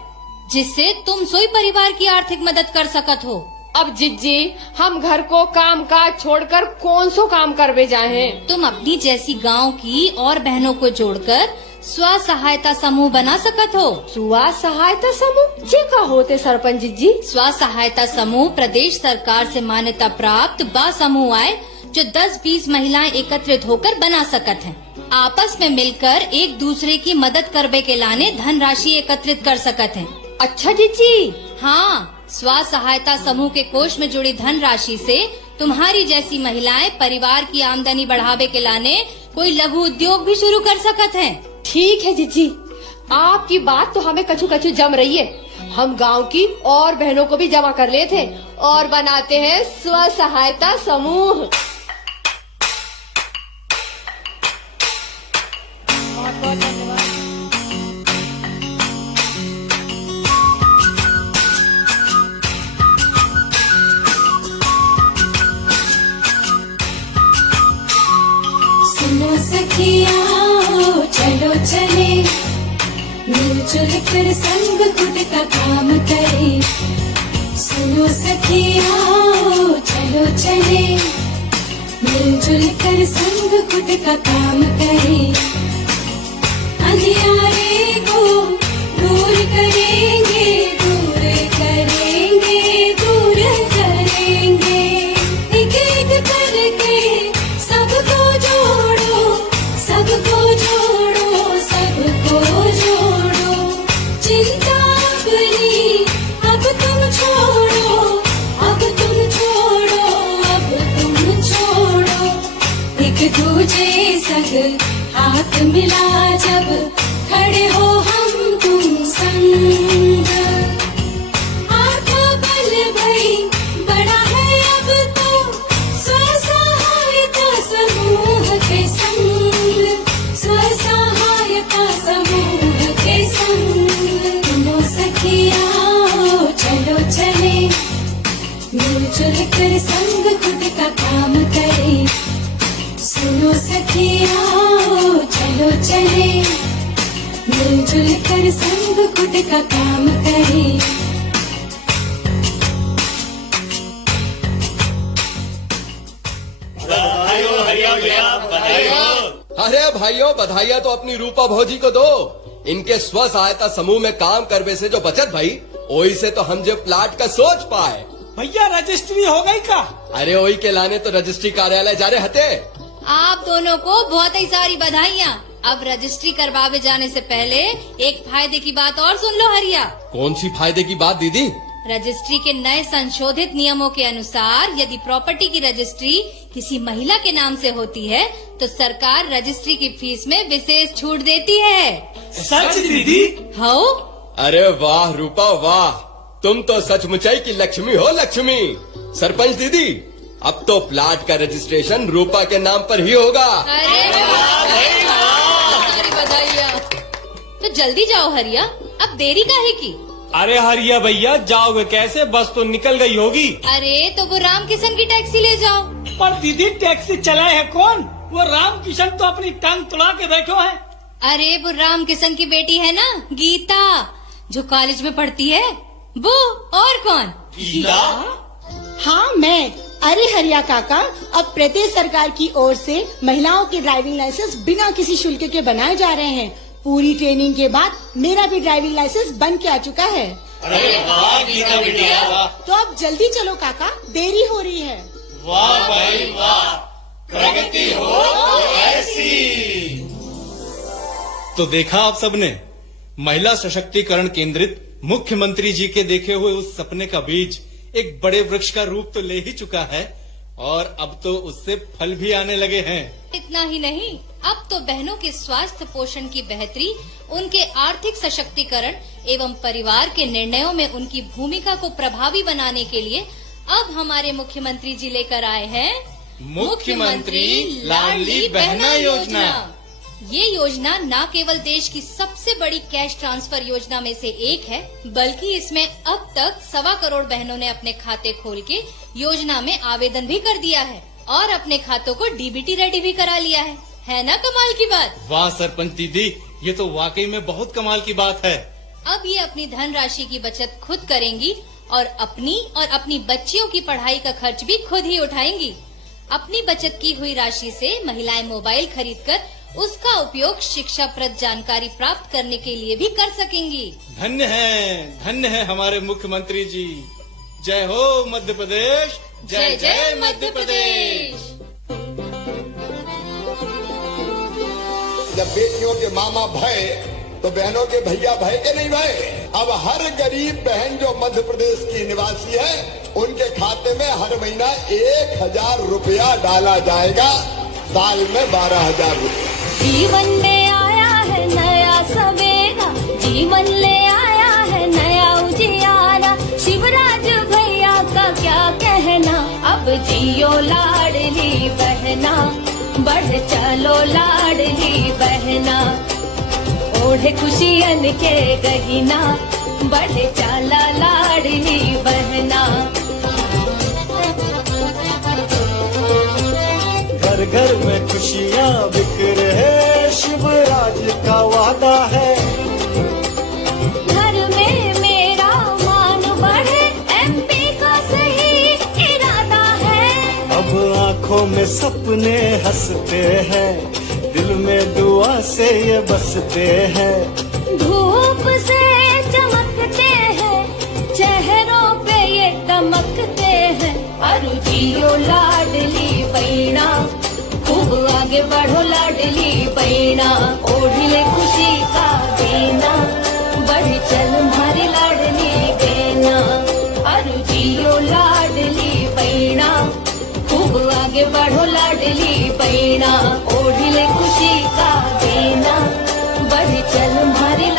जिससे तुम सोई परिवार की आर्थिक मदद कर सकत हो। अब जिज्जी हम घर को काम काज छोड़कर कौन सो काम करवे जाए। तुम अपनी जैसी गांव की और बहनों को जोड़कर स्व सहायता समूह बना सकत हो। स्व सहायता समूह जे का होते सरपंच जी? स्व सहायता समूह प्रदेश सरकार से मान्यता प्राप्त बा समूह आए जो 10-20 महिलाएं एकत्रित होकर बना सकत हैं। आपस में मिलकर एक दूसरे की मदद करने के लाने धनराशि एकत्रित कर सकत हैं। अच्छा जीजी। हाँ, स्व सहायता समूह के कोष में जुड़ी धनराशि से तुम्हारी जैसी महिलाएं परिवार की आमदनी बढ़ावे के लाने कोई लघु उद्योग भी शुरू कर सकत हैं। ठीक है जीजी, आपकी बात तो हमें कछु कछु जम रही है। हम गांव की और बहनों को भी जमा कर लेते हैं और बनाते हैं स्व सहायता समूह। बहुत धन्यवाद। सुनो सखिया चलो चले मिलजुल कर संग खुद का काम करे। सुनो सखिया चलो चले मिलजुल कर संग खुद का काम करे। अंधियारे को दूर करेंगे एक एक करके सबको जोड़ो चिंता अपनी अब तुम छोड़ो एक दूजे संग हाथ मिला जब खड़े हो हम तुम संग। आत्मा बल भई बड़ा है अब तो स्व सहायता समूह के संग सुनो सखिया चलो चले मिलजुल कर संग खुद का काम करे। सुनो सखिया चलो चले मिलजुल कर संग खुद का काम करे। अरे भाइयों, बधाइयाँ तो अपनी रूपा भौजी को दो। इनके स्व सहायता समूह में काम करने से जो बचत भाई वही से तो हम जो प्लाट का सोच पाए। भैया रजिस्ट्री हो गई का? अरे वही के लाने तो रजिस्ट्री कार्यालय जा रहे हते। आप दोनों को बहुत ही सारी बधाइयाँ। अब रजिस्ट्री करवावे जाने से पहले एक फायदे की बात और सुन लो हरिया। कौन सी फायदे की बात दीदी? रजिस्ट्री के नए संशोधित नियमों के अनुसार यदि प्रॉपर्टी की रजिस्ट्री किसी महिला के नाम से होती है तो सरकार रजिस्ट्री की फीस में विशेष छूट देती है। सच दीदी? हो? अरे वाह रूपा वाह, तुम तो सचमुचाई की लक्ष्मी हो लक्ष्मी। सरपंच दीदी, अब तो प्लाट का रजिस्ट्रेशन रूपा के नाम पर ही होगा। अरे वाह, सारी बधाइयाँ। तो जल्दी जाओ हरिया, अब देरी काहे की? अरे हरिया भैया, जाओगे कैसे? बस तो निकल गई होगी। अरे तो वो राम किशन की टैक्सी ले जाओ। पर दीदी टैक्सी चलाए है कौन? वो राम किशन तो अपनी टांग तुड़ा के बैठो है। अरे वो राम किशन की बेटी है ना, गीता, जो कॉलेज में पढ़ती है वो। और कौन? गीता? हाँ मैं। अरे हरिया काका, अब प्रदेश सरकार की ओर से महिलाओं के ड्राइविंग लाइसेंस बिना किसी शुल्क के बनाए जा रहे हैं। पूरी ट्रेनिंग के बाद मेरा भी ड्राइविंग लाइसेंस बन के आ चुका है। अरे वाह गीता बिटिया, वाह। तो अब जल्दी चलो काका, देरी हो रही है। वाह भाई वाह, प्रगति हो तो ऐसी। तो देखा आप सबने, महिला सशक्तिकरण केंद्रित मुख्यमंत्री जी के देखे हुए उस सपने का बीज एक बड़े वृक्ष का रूप तो ले ही चुका है और अब तो उससे फल भी आने लगे हैं। इतना ही नहीं, अब तो बहनों के स्वास्थ्य पोषण की बेहतरी, उनके आर्थिक सशक्तिकरण एवं परिवार के निर्णयों में उनकी भूमिका को प्रभावी बनाने के लिए अब हमारे मुख्यमंत्री जी लेकर आए हैं मुख्यमंत्री लाडली बहना योजना। ये योजना न केवल देश की सबसे बड़ी कैश ट्रांसफर योजना में से एक है, बल्कि इसमें अब तक 1.25 करोड़ बहनों ने अपने खाते खोल के योजना में आवेदन भी कर दिया है और अपने खातों को डीबीटी रेडी भी करा लिया है ना कमाल की बात? वाह सरपंच दीदी, ये तो वाकई में बहुत कमाल की बात है। अब ये अपनी धनराशि की बचत खुद करेंगी और अपनी बच्चियों की पढ़ाई का खर्च भी खुद ही उठाएंगी। अपनी बचत की हुई राशि से महिलाएं मोबाइल खरीदकर उसका उपयोग शिक्षाप्रद जानकारी प्राप्त करने के लिए भी कर सकेंगी। धन्य है हमारे मुख्यमंत्री जी। जय हो मध्य प्रदेश, जय जय मध्य प्रदेश। जब बेटियों के मामा भय तो बहनों के भैया भय के नहीं भय। अब हर गरीब बहन जो मध्य प्रदेश की निवासी है, उनके खाते में हर महीना 1000 रुपया डाला जाएगा, साल में 12,000 रुपया। जीवन में आया है नया सवेरा, जीवन ले आया है नया उजियारा। शिवराज भैया का क्या कहना, अब जियो लाडली बहना, बढ़ चलो लाडली बहना। ओढ़े खुशियन के गहिना, बढ़ चला लाडली बहना। घर घर में खुशियाँ बिखरे है, शिवराज का वादा है। घर में मेरा मान बढ़े, एमपी का सही इरादा है। अब आँखों में सपने हंसते हैं, दिल में दुआ से ये बसते हैं। धूप से चमकते हैं, चेहरों पे ये दमकते हैं। अरु जियो लाडली बहना, खूब आगे बढ़ो लाडली बहना। ओढ़ले खुशी का देना, बढ़ चल हमारी लाडली बहना। अरु जियो लाडली बहना, खूब आगे बढ़ो लाडली बहना। ओढ़ले खुशी का देना, बढ़ चल हमारी